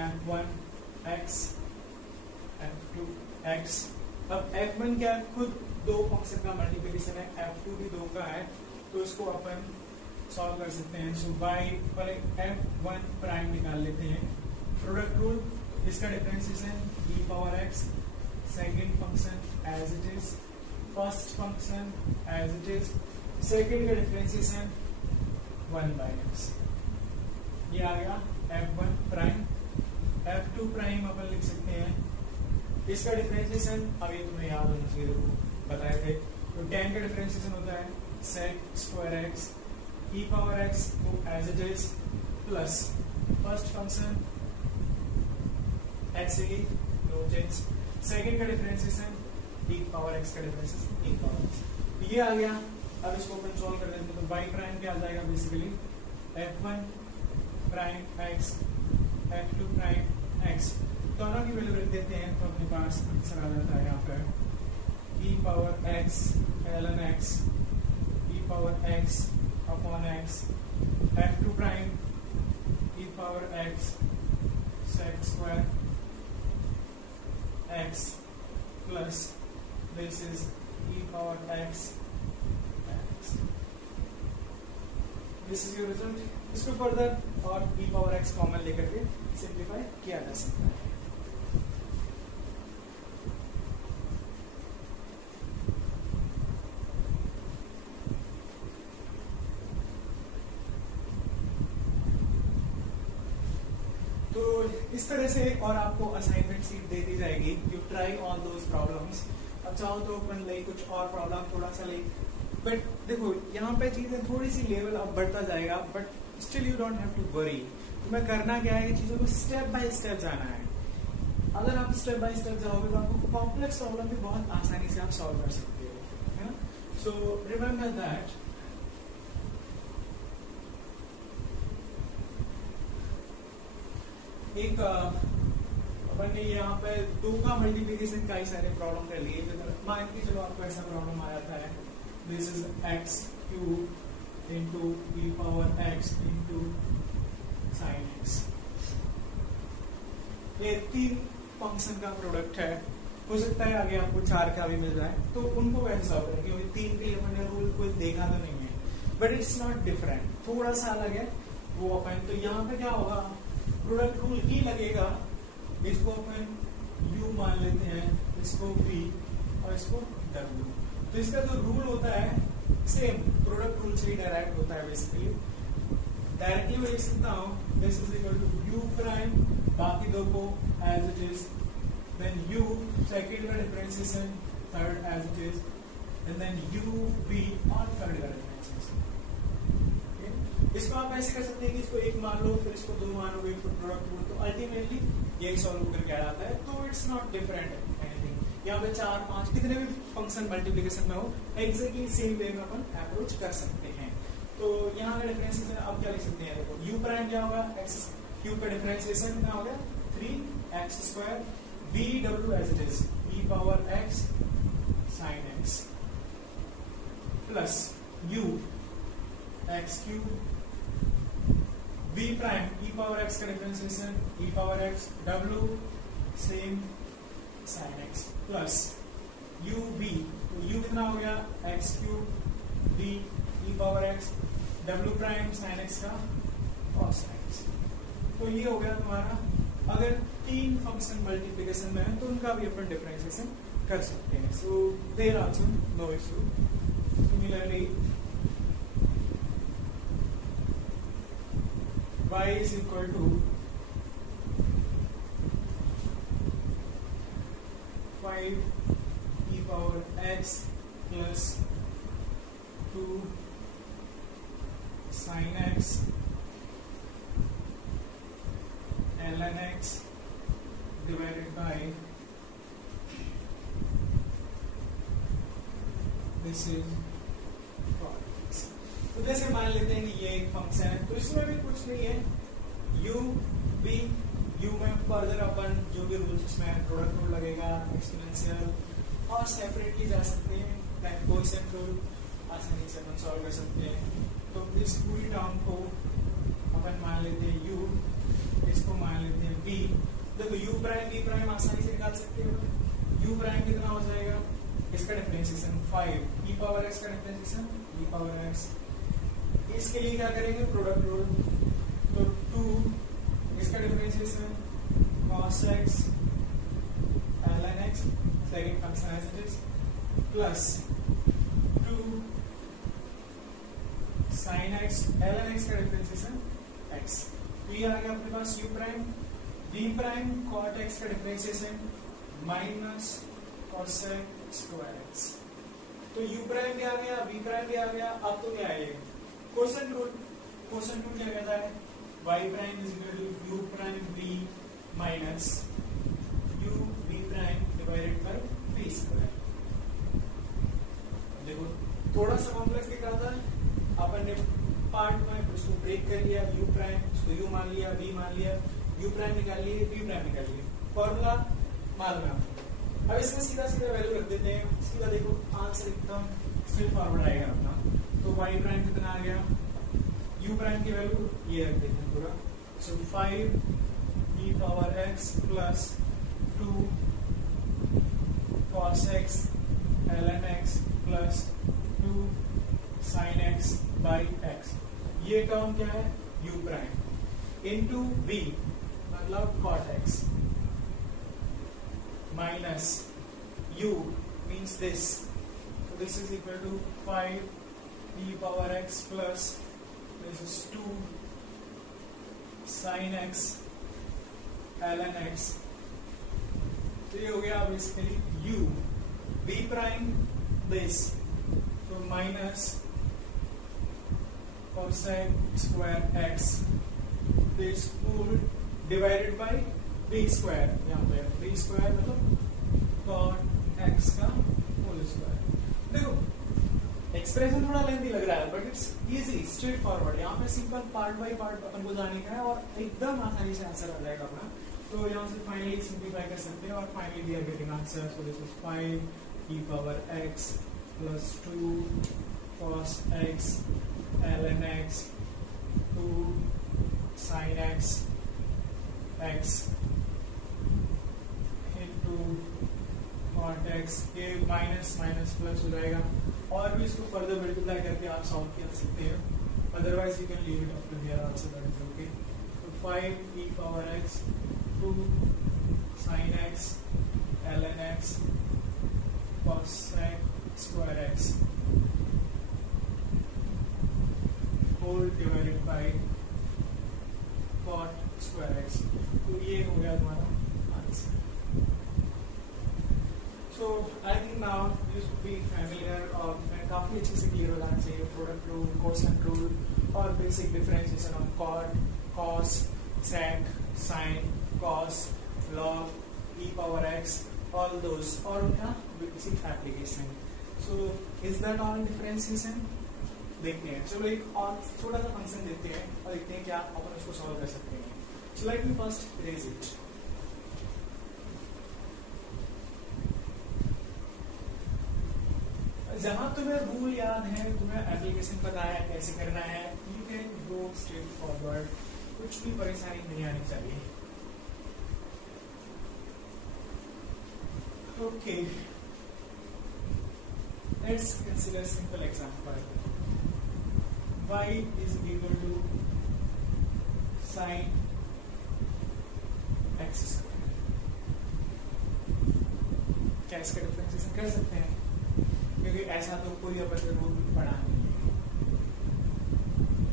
f1 x f2 x। अब f1 क्या है, खुद दो फंक्शन का मल्टीप्लिकेशन है, f2 भी दो का है, तो इसको अपन सॉल्व कर सकते हैं। सो y पर f1 प्राइम निकाल लेते हैं। प्रोडक्ट रूल, इसका differentiation e power x, second function as it is, first function as it is, second का डिफरेंशिएशन 1/x। ये आ गया f1 प्राइम। f2 प्राइम अपन लिख सकते हैं, इसका डिफरेंशिएशन अब ये तुम्हें याद होना चाहिए, बताए थे। तो tan का डिफरेंशिएशन होता है sec square x, e power x को as it is, plus first function x e no change, second का डिफरेंशिएशन e पावर x का डिफरेंशिएशन e पावर x। ये आ गया। अब इसको अपन सॉल्व कर देते हैं। तो y प्राइम क्या आ जाएगा, basically f1 prime x f2 prime x, दोनों की वैल्यू रख देते हैं तो अपने पास आंसर आ जाता है यहाँ पर e power x ln x e power x upon x, f2 prime e power x sec square x plus this is e power x। This is your result. इसको फर्दर और e पावर x कॉमन लेकर के simplify किया जा सकता है। तो इस तरह से और आपको असाइनमेंट शीट दे दी जाएगी। You try all those problems. अब चाहो तो अपन ले कुछ और प्रॉब्लम थोड़ा सा ले, बट देखो यहाँ पे चीजें थोड़ी सी लेवल अब बढ़ता जाएगा, but still you don't have to worry. तुम्हें करना क्या है, चीजों को स्टेप बाय स्टेप जाना है। अगर आप स्टेप बाय स्टेप जाओगे तो आपको कॉम्प्लेक्स प्रॉब्लम भी बहुत आसानी से आप सॉल्व कर सकते हो, है ना। सो रिमेम्बर दैट एक अपन ने यहाँ पे दो का मल्टीप्लिकेशन कई सारे प्रॉब्लम कर लिए। मान के चलो आपको ऐसा प्रॉब्लम आ जाता है, this is x cube into e power x into sine x। ये तीन फंक्शन का प्रोडक्ट है। हो सकता है आगे आपको चार का भी मिल जाए, तो उनको कैसे सॉल्व करें, क्योंकि तीन के लिए अपने रूल कोई देखा तो नहीं है, बट इट्स नॉट डिफरेंट, थोड़ा सा अलग है वो अपन। तो यहाँ पे क्या होगा, प्रोडक्ट रूल ही लगेगा। इसको अपन u मान लेते हैं, इसको v और इसको w। तो इसका जो रूल होता है सेम प्रोडक्ट रूल से ही डायरेक्ट होता है। बेसिकली डायरेक्टली मैं लिख सकता हूँ this is equal to u prime, बाकी दो को as it is, then u second का differentiation third as it is, and then u v और थर्ड का डिफरेंशिएशन। इसको आप ऐसे कर सकते हैं कि इसको एक मान लो, फिर इसको दो मानोगे, फिर प्रोडक्ट रूल, तो अल्टीमेटली यही सॉल्व करके आ जाता है। तो इट्स नॉट डिफरेंट एनीथिंग। यहाँ पे चार पांच कितने भी फंक्शन मल्टीप्लिकेशन में हो, एग्जैक्टली सेम वे में अपन अप्रोच कर सकते हैं। तो यहाँ का डिफरेंशिएशन अब क्या लिख सकते हैं, देखो u प्राइम क्या होगा, x क्यूब का डिफरेंशिएशन कितना हो गया 3x square, v w as it is e power x sin x plus u x cube, v prime e power x का differentiation e power x w same sin x plus u v, तो u कितना हो गया x cube v e power x w prime sin x का cos x। तो ये हो गया तुम्हारा। अगर तीन फंक्शन मल्टीप्लिकेशन में है तो उनका भी अपन डिफरेंशिएशन कर सकते हैं। So there also no issue. Similarly y is equal to 5 e power x plus 2 sin x ln x divided by this is cot x। तो जैसे मान लेते हैं कि ये एक फंक्शन है, तो इसमें भी कुछ नहीं है, u v u में फर्दर अपन जो भी रूल्स इसमें प्रोडक्ट रूल लगेगा, एक्सपोनेंशियल, और सेपरेटली जा सकते हैं, लाइक कोएफिशिएंट रूल आसानी से अपन सॉल्व कर सकते हैं। तो इस पूरी टर्म को अपन मान लेते हैं u, इसको मान लेते हैं v। देखो u प्राइम v प्राइम आसानी से निकाल सकते हो। u प्राइम कितना हो जाएगा, इसका डिफरेंशिएशन 5 e पावर x का डिफरेंशिएशन e पावर x। इसके लिए क्या करेंगे, प्रोडक्ट रूल, तो 2 इसका differentiation cos x ln x, second function as it is, plus 2 sin x ln x का डिफरेंशिएशन x। तो ये आ गया अपने पास u prime, v prime cot x का differentiation minus cosec square x। तो u प्राइम भी आ गया, v प्राइम भी आ गया। अब तो क्या है, कोसेंट रूल, कोसेंट रूल क्या कहता है, y prime is equal to u prime v minus u v prime divided by v square. देखो थोड़ा सा कॉम्प्लेक्स दिख रहा था, अपन ने पार्ट में उसको ब्रेक कर लिया, u प्राइम उसको u मान लिया, v मान लिया, u प्राइम निकाल लिए, v प्राइम निकाल लिए, फॉर्मूला मालूम है आपको। अब इसमें सीधा सीधा वैल्यू रख देते हैं, सीधा देखो आंसर एकदम स्ट्रेट फॉरवर्ड आएगा अपना। तो y प्राइम कितना आ गया, u प्राइम की वैल्यू ये रख देते हैं पूरा, सो 5 e पावर x प्लस 2 cos x ln x प्लस 2 sin x बाई x। ये टर्म क्या है, u प्राइम इनटू v मतलब cot x minus u means this, so this is equal to 5 e power x plus this is 2 sin x ln x। तो ये हो गया basically u, v prime this, so minus cosec square x this whole divided by v square, यहाँ पे v square मतलब cot x का whole square. देखो expression थोड़ा लेंथी लग रहा है but it's easy, straight forward. यहाँ पे सिंपल पार्ट बाय पार्ट अपन को जाने का है और एकदम आसानी से आंसर आ जाएगा अपना। तो यहाँ से फाइनली सिंप्लीफाई कर सकते हैं और finally we are getting answer. So this is 5 e power x प्लस 2 cos x ln x 2 sin x x cot x, ये माइनस माइनस प्लस हो जाएगा और भी इसको फर्दर मल्टीप्लाई करके आप सॉल्व कर सकते हैं, otherwise you can leave it up to here also, that is okay. तो 5 e power x 2 sin x ln x cos square x whole divided by cot square x। तो ये हो गया हमारा answer. So I think now you should be familiar और मैं काफी अच्छे से क्लियर हो जाना चाहिए प्रोडक्ट रूल, कोसेंट रूल और basic differentiation of cot, cos, sec, sine, cos, log, e power x, all those और उनका basic application. So is that all differentiation? देखते हैं, चलो एक और छोटा सा फंक्शन देते हैं और देखते हैं क्या अपन उसको सॉल्व कर सकते हैं। So let me first raise it। जहां तुम्हें रूल याद है, तुम्हें एप्लीकेशन पता है कैसे करना है, you can go straight forward, कुछ भी परेशानी नहीं आनी चाहिए। Okay, let's consider simple example. y is equal to sin x square. क्या इसका डिफरेंशिएशन कर सकते हैं? क्योंकि ऐसा तो कोई अपन को रूल पढ़ा नहीं है।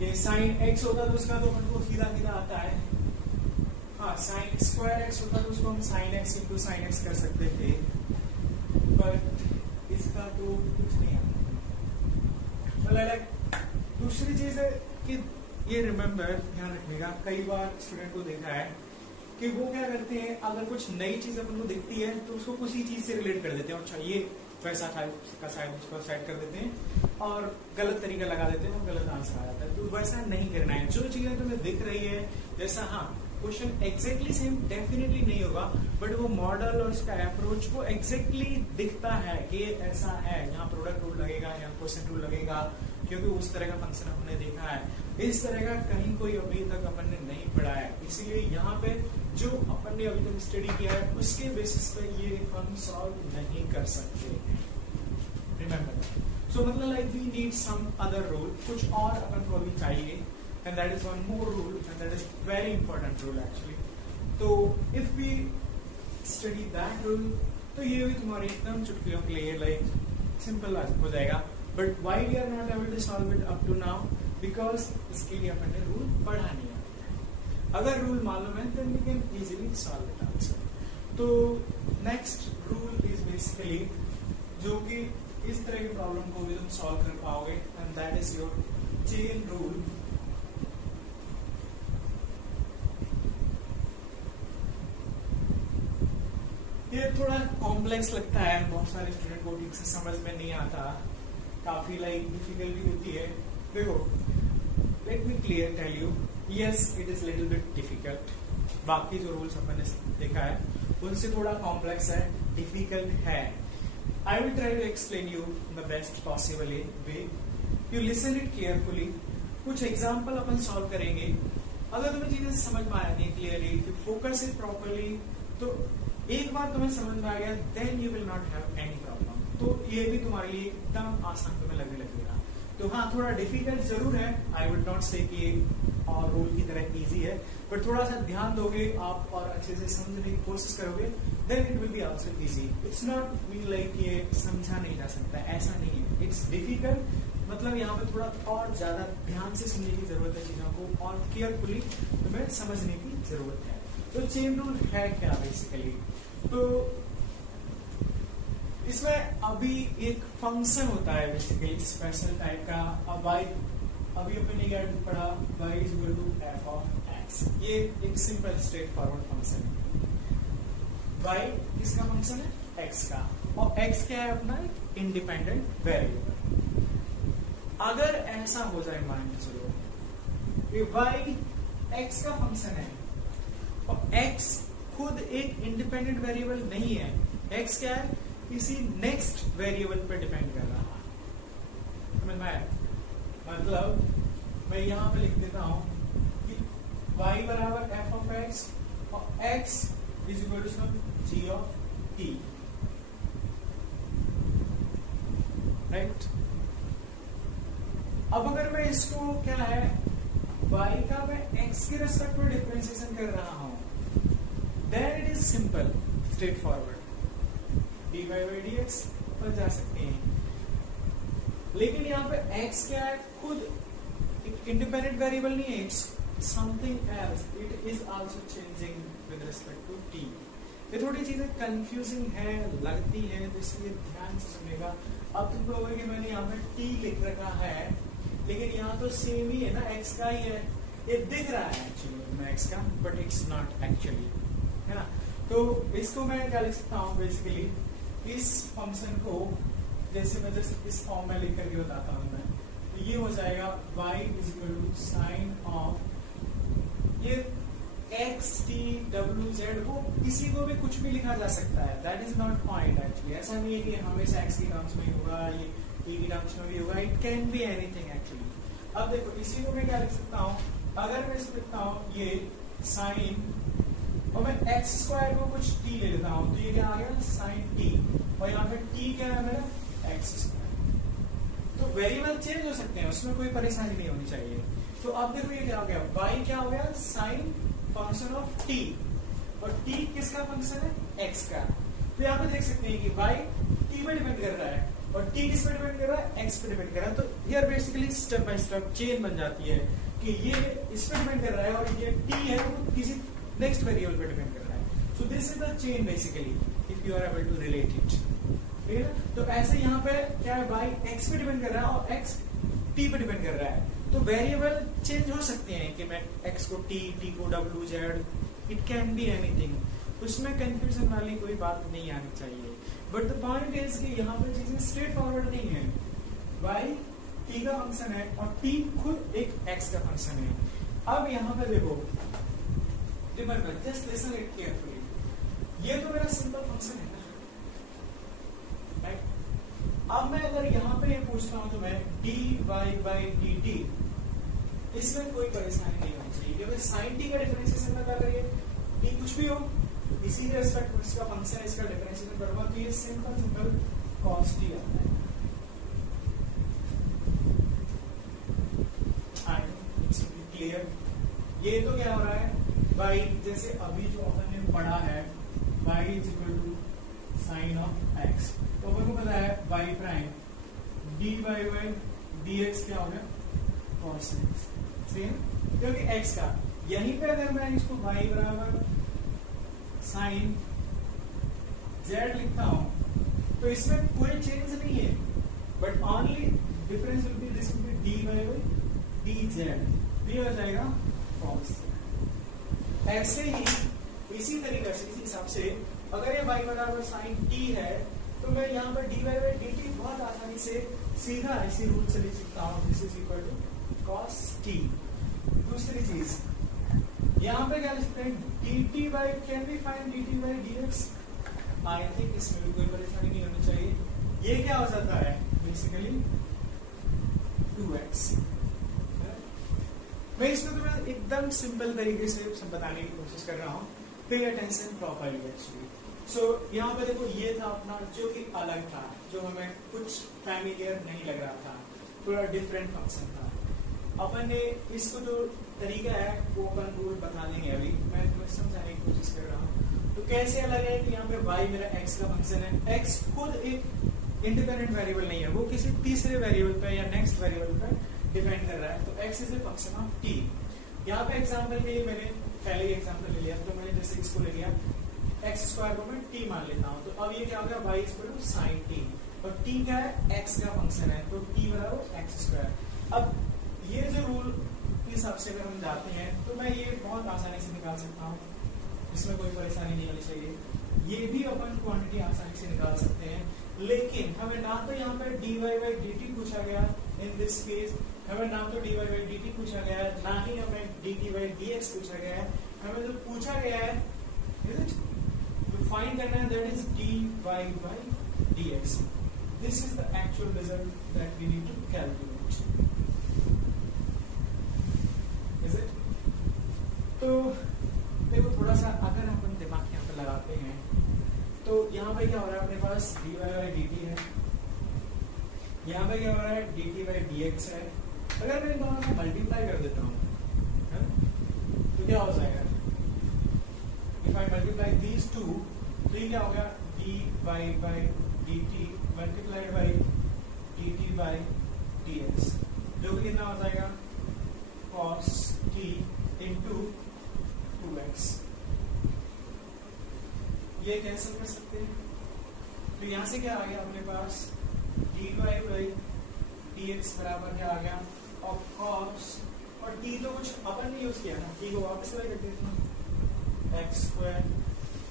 ये साइन x होता तो उसका तो अपन को सीधा सीधा आता है। हाँ, साइन स्क्वायर x होता तो उसको हम sine x into sine x कर सकते थे, बट इसका तो कुछ नहीं आता। मतलब दूसरी चीज है कि ये रिमेम्बर ध्यान रखने का, कई बार स्टूडेंट को देखा है कि वो क्या करते हैं, अगर कुछ नई चीज अपन को दिखती है तो उसको उसी चीज से रिलेट कर देते हैं। अच्छा ये वैसा टाइप का साइड उसको सेट कर देते हैं और गलत तरीका लगा देते हैं और गलत आंसर आ जाता है। तो वैसा नहीं करना है। जो चीजें तुम्हें दिख रही है, जैसा हाँ क्वेश्चन एग्जैक्टली सेम डेफिनेटली नहीं होगा, बट वो मॉडल और उसका अप्रोच वो एग्जैक्टली दिखता है कि ऐसा है, यहाँ प्रोडक्ट रूल लगेगा, यहाँ क्वेश्चन रूल लगेगा, क्योंकि उस तरह का फंक्शन हमने देखा है। इस तरह का कहीं कोई अभी तक अपन ने नहीं पढ़ा है, इसीलिए यहाँ पे जो अपन ने अभी तक स्टडी किया है उसके बेसिस पे ये हम सॉल्व नहीं कर सकते। रिमेम्बर, सो मतलब like we need some other rule, कुछ और अपन को अभी चाहिए, and that is one more rule, and that is very important rule actually. तो if we study that rule, तो ये भी तुम्हारे एकदम चुटकियों के लिए लाइक सिंपल हो जाएगा। But why we are not able to solve it up to now? Because इसके लिए अपन ने रूल पढ़ा नहीं है। अगर रूल मालूम है then we can easily solve it also. तो next rule is basically जो कि इस तरह की प्रॉब्लम को भी तुम सॉल्व कर पाओगे, and that is your chain rule. ये थोड़ा कॉम्प्लेक्स लगता है, बहुत सारे स्टूडेंट को ठीक से समझ में नहीं आता, काफी लाइक डिफिकल्ट भी होती है। देखो, let me clear tell you, yes it is little bit difficult. बाकी जो रूल्स अपन ने देखा है उनसे थोड़ा कॉम्प्लेक्स है, डिफिकल्ट है। I will try to explain you the best possible way. You listen it carefully. कुछ एग्जाम्पल अपन सॉल्व करेंगे। अगर तुम्हें चीजें समझ में आ रही clearly, if you focus it properly, तो एक बार तुम्हें समझ में आ गया, then you will not have any problem. तो ये भी तुम्हारे लिए एकदम आसान तुम्हें लगने लगेगा। तो हाँ, थोड़ा डिफिकल्ट जरूर है, आई वुड नॉट से कि और रूल की तरह इजी है, पर थोड़ा सा ध्यान दोगे आप और अच्छे से समझने की कोशिश करोगे, then it will be also easy. It's not mean like ये समझा नहीं जा सकता, ऐसा नहीं है। इट्स डिफिकल्ट, मतलब यहाँ पे थोड़ा और ज्यादा ध्यान से सुनने की जरूरत है, चीजों को और केयरफुली तुम्हें समझने की जरूरत है। तो चेन रूल है क्या बेसिकली? तो इसमें अभी एक फंक्शन होता है बेसिकली स्पेशल टाइप का। अब अभी अपने क्या पढ़ा, y is equal to f of x। ये एक सिंपल स्ट्रेट फॉरवर्ड फंक्शन है। y किसका फंक्शन है? x का, और x क्या है? अपना इंडिपेंडेंट वेरिएबल। अगर ऐसा हो जाए, मान के चलो कि y x का फंक्शन है और x खुद एक इंडिपेंडेंट वेरिएबल नहीं है, x क्या है? किसी नेक्स्ट वेरिएबल पर डिपेंड कर रहा है। समझ में आया? मतलब मैं यहां पे लिख देता हूं कि y बराबर f ऑफ x और x is equal to some g of t, right? अब अगर मैं इसको क्या है, y का मैं x के रेस्पेक्ट में डिफरेंशिएशन कर रहा हूं, then it is simple, straight forward, dy by dx पर जा सकते हैं। लेकिन यहाँ पे x क्या है? खुद एक इंडिपेंडेंट वेरिएबल नहीं है, it's something else, it is also changing with respect to t। ये थोड़ी चीजें कंफ्यूजिंग है, लगती है, तो इसलिए ध्यान से सुनेगा। अब तुम लोगों कि मैंने यहाँ पे t लिख रखा है, लेकिन यहाँ तो सेम ही है ना, x का ही है। ये दिख रहा है एक्चुअली x का, बट इट्स नॉट एक्चुअली, है ना? तो इसको मैं क्या लिख सकता हूँ बेसिकली, इस फंक्शन को जैसे मैं जैसे इस फॉर्म में लिख करके बताता हूँ मैं, तो ये हो जाएगा y is equal to sine of ये x t w z, वो किसी को भी कुछ भी लिखा जा सकता है, that is not point actually. ऐसा नहीं है कि हमेशा x की टर्म्स में ही होगा, ये t की टर्म्स में भी होगा, it can be anything actually. अब देखो इसी को मैं क्या लिख सकता हूँ, अगर मैं इसको लिखता हूँ ये साइन और मैं x स्क्वायर को कुछ t ले लेता हूँ, तो ये क्या आ गया? साइन t, और यहाँ पे t क्या है मेरा? x square. तो वेरिएबल चेंज हो सकते हैं, उसमें कोई परेशानी नहीं होनी चाहिए। तो अब देखो ये क्या हो गया, y क्या हो गया? साइन फंक्शन ऑफ t, और t किसका फंक्शन है? x का। तो यहाँ पे देख सकते हैं कि y t पे डिपेंड कर रहा है और t किस पे डिपेंड कर रहा है? x पे डिपेंड कर रहा है। तो here basically step by step chain बन जाती है कि ये इस पे डिपेंड कर रहा है और ये t है वो किसी नेक्स्ट वेरिएबल पे डिपेंड कर रहा है। So this is the chain basically, if you are able to relate it, ठीक है? तो ऐसे यहाँ पे क्या है, y x पे डिपेंड कर रहा है और x t पे डिपेंड कर रहा है। तो वेरिएबल चेंज हो सकते हैं कि मैं x को t को w z, it can be anything. उसमें कंफ्यूजन वाली कोई बात नहीं आनी चाहिए। बट द पॉइंट इज कि यहाँ पर चीजें स्ट्रेट फॉरवर्ड नहीं है। y t का फंक्शन है और t खुद एक x का फंक्शन है। अब यहाँ पे देखो, remember just listen it carefully, ये तो मेरा सिंपल फंक्शन है ना, राइट। अब मैं अगर यहाँ पे ये पूछता हूँ तो मैं dy by dt, इसमें कोई परेशानी नहीं होनी चाहिए क्योंकि sin t का डिफरेंशिएशन में क्या करिए, t कुछ भी हो इसी के रिस्पेक्ट में इसका फंक्शन है, इसका डिफरेंशिएशन करूंगा तो ये सिंपल cos t आता है। क्लियर? ये तो क्या हो रहा है, y जैसे अभी जो अपन ने पढ़ा है y is equal to sine of x, तो अपन को पता है y prime dy by dx क्या हो गया cos x, सही है, क्योंकि x का यहीं पे अगर मैं इसको y बराबर साइन z लिखता हूं तो इसमें कोई चेंज नहीं है, but only difference will be this will be dy by dz, ये हो जाएगा cos। ऐसे ही इसी तरीके से इसी हिसाब से अगर ये y बराबर साइन t है तो मैं यहाँ पर dy by dt बहुत आसानी से सीधा इसी रूल से लिख सकता हूँ, this is equal to cos t। दूसरी चीज यहाँ पे क्या लिखते हैं, dt by can we find dt by dx, I think इसमें भी कोई परेशानी नहीं होनी चाहिए। ये क्या हो जाता है बेसिकली 2x। मैं इसमें तुम्हें एकदम सिंपल तरीके से बताने की कोशिश कर रहा हूँ, पे अटेंशन प्रॉपर्ली एक्चुअली। सो यहाँ पे देखो ये था अपना जो कि अलग था, जो हमें कुछ फैमिलियर नहीं लग रहा था, थोड़ा डिफरेंट फंक्शन था। अपन ने इसको जो तरीका है वो अपन रूल बता देंगे, अभी मैं तुम्हें समझाने की कोशिश कर रहा हूँ। तो कैसे अलग है कि यहाँ पे y मेरा x का फंक्शन है, x खुद एक इंडिपेंडेंट वेरिएबल नहीं है, वो किसी तीसरे वेरिएबल पे या नेक्स्ट वेरिएबल पे डिपेंड कर रहा है, तो x is a function of t। यहाँ पे एग्जांपल के लिए मैंने पहले ही एग्जांपल ले लिया, तो मैंने जैसे इसको ले लिया x स्क्वायर को मैं t मान लेता हूँ, तो अब ये क्या हो गया y equal to sin t, और t क्या है x का फंक्शन है, तो t बराबर x स्क्वायर। अब ये जो रूल के हिसाब से अगर हम जाते हैं तो मैं ये बहुत आसानी से निकाल सकता हूँ, इसमें कोई परेशानी नहीं होनी चाहिए। ये भी अपन क्वांटिटी आसानी से निकाल सकते हैं, लेकिन हमें ना तो यहाँ पे dy by dt पूछा गया, इन दिस केस हमें ना तो dy by dt पूछा गया है, ना ही हमें dt by dx पूछा गया है। हमें जो पूछा गया है तो फाइंड करना है, that is dy by dx। This is the actual result that we need to calculate. Is it? तो देखो थोड़ा सा अगर अपन दिमाग यहाँ पे लगाते हैं तो यहाँ पे क्या हो रहा है, अपने पास dy by dt है, यहाँ पे क्या हो रहा है dt by dx है। अगर मैं इन दोनों को मल्टीप्लाई कर देता हूँ तो क्या हो जाएगा, if I multiply these two तो ये क्या हो गया dy by dt multiplied by dt by dx, जो कि कितना हो जाएगा cos t into 2x। ये कैंसिल कर सकते हैं, तो यहाँ से क्या आ गया अपने पास dy by dx बराबर क्या आ गया, और cos और t तो कुछ अपन ने यूज किया ना, t को वापस अप्लाई कर देते हैं x स्क्वायर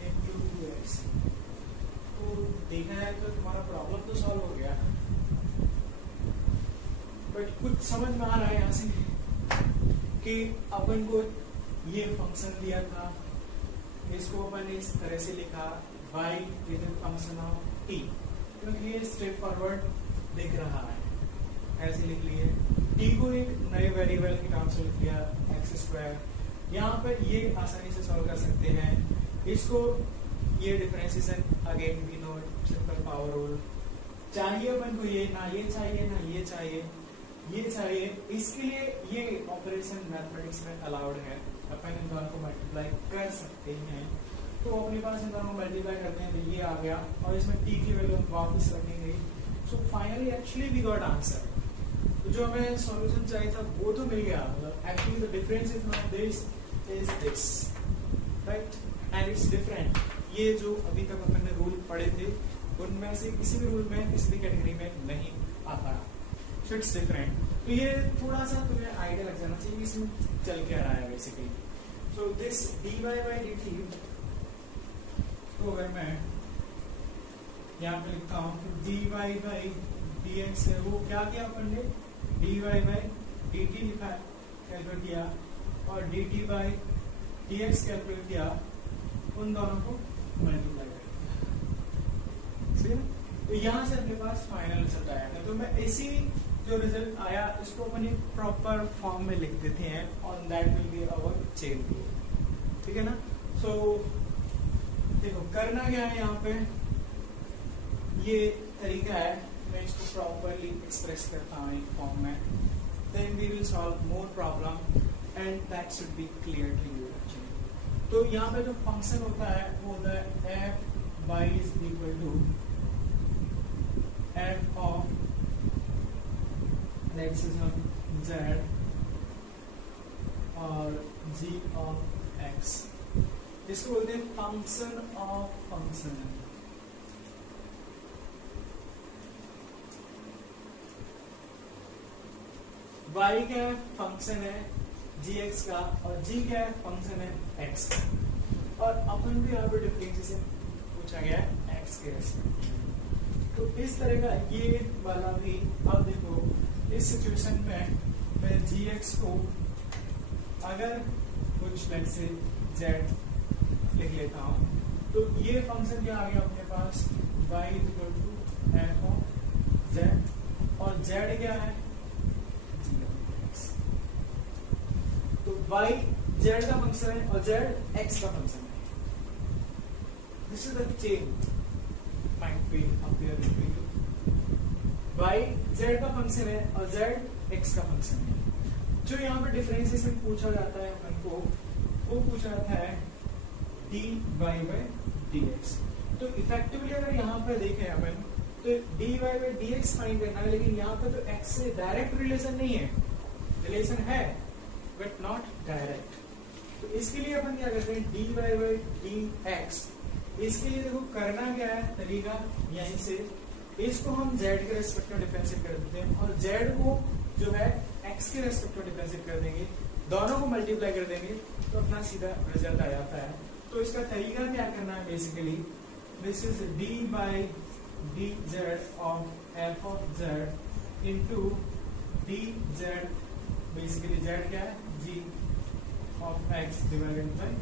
into 2x। तो देखा जाए तो तुम्हारा प्रॉब्लम तो सॉल्व हो गया, बट कुछ समझ में आ रहा है यहाँ से कि अपन को ये फंक्शन दिया था, इसको अपन इस तरह से लिखा y is a function of t, क्योंकि ये स्ट्रेट फॉरवर्ड दिख रहा है, ऐसे लिख लिए। t को एक नए वेरिएबल के टर्म से लिख लिया x स्क्वायर। यहाँ पर ये आसानी से सॉल्व कर सकते हैं इसको, ये differentiation again we know simple power rule. चाहिए अपन को ये, ना ये चाहिए ना ये चाहिए, ये चाहिए, इसके लिए ये ऑपरेशन मैथमेटिक्स में अलाउड है, अपन इन दोनों को मल्टीप्लाई कर सकते हैं। तो अपने पास इन दोनों को मल्टीप्लाई करते हैं तो ये आ गया, और इसमें t की वैल्यू वापस रखेंगे। So finally actually we got answer. तो जो हमें सॉल्यूशन चाहिए था वो तो मिल गया, actually the difference is not this is this, right, and it's different. ये जो अभी तक अपन ने रूल पढ़े थे उनमें से किसी भी रूल में किसी भी कैटेगरी में नहीं आता, सो इट्स डिफरेंट। तो ये थोड़ा सा तुम्हें आइडिया लग जाना चाहिए इसमें चल क्या रहा है basically. So this dy by dt इसको अगर मैं यहाँ पे लिखता हूँ तो dy बाई dx है, वो क्या किया अपन ने, dy बाई dt लिखा है, कैलकुलेट किया, और dt बाई dx कैलकुलेट किया, उन दोनों को मल्टीप्लाई कर, तो यहाँ से अपने पास फाइनल रिजल्ट आया था। तो मैं इसी जो रिजल्ट आया इसको अपन एक प्रॉपर फॉर्म में लिख देते हैं, on that will be our chain rule, ठीक है ना। सो देखो करना क्या है, यहाँ पे ये तरीका है, मैं इसको प्रॉपरली एक्सप्रेस करता हूँ एक फॉर्म में, then we will solve more problem and that should be clear to you actually. तो यहाँ पे जो फंक्शन होता है वो होता है f y is equal to f of x is z और g ऑफ x, इसको बोलते हैं फंक्शन ऑफ फंक्शन। y क्या है, फंक्शन है gx का, और g क्या है, फंक्शन है x का, और अपन भी यहाँ पे डिफरेंशिएशन पूछा गया है x के रेस्पेक्ट। तो इस तरह का ये वाला भी, अब देखो इस सिचुएशन में मैं gx को अगर कुछ लेट से z लिख लेता हूँ, तो ये फंक्शन क्या आ गया अपने पास, y equal to f of z, और z क्या है, तो y z का फंक्शन है और z x का फंक्शन है। This is the chain might be appear between y z का फंक्शन है और z x का फंक्शन है। जो यहाँ पे डिफरेंशिएशन पूछा जाता है अपन को, वो पूछा जाता है dy by dx। तो इफेक्टिवली अगर यहाँ पे देखें अपन, तो dy by dx फाइंड करना है, लेकिन यहाँ पे तो x से डायरेक्ट रिलेशन नहीं है, रिलेशन है बट नॉट डायरेक्ट। तो इसके लिए अपन क्या करते हैं, dy by dx, इसके लिए देखो करना क्या है तरीका, यहीं से इसको हम z के रेस्पेक्ट में डिफरेंशिएट कर देते हैं, और z को जो है x के रेस्पेक्ट में डिफरेंशिएट कर देंगे, दोनों को मल्टीप्लाई कर देंगे, तो अपना सीधा रिजल्ट आ जाता है। तो इसका तरीका क्या करना है, basically this is d by dz of f of z into dz, basically z क्या है, g of x divided by,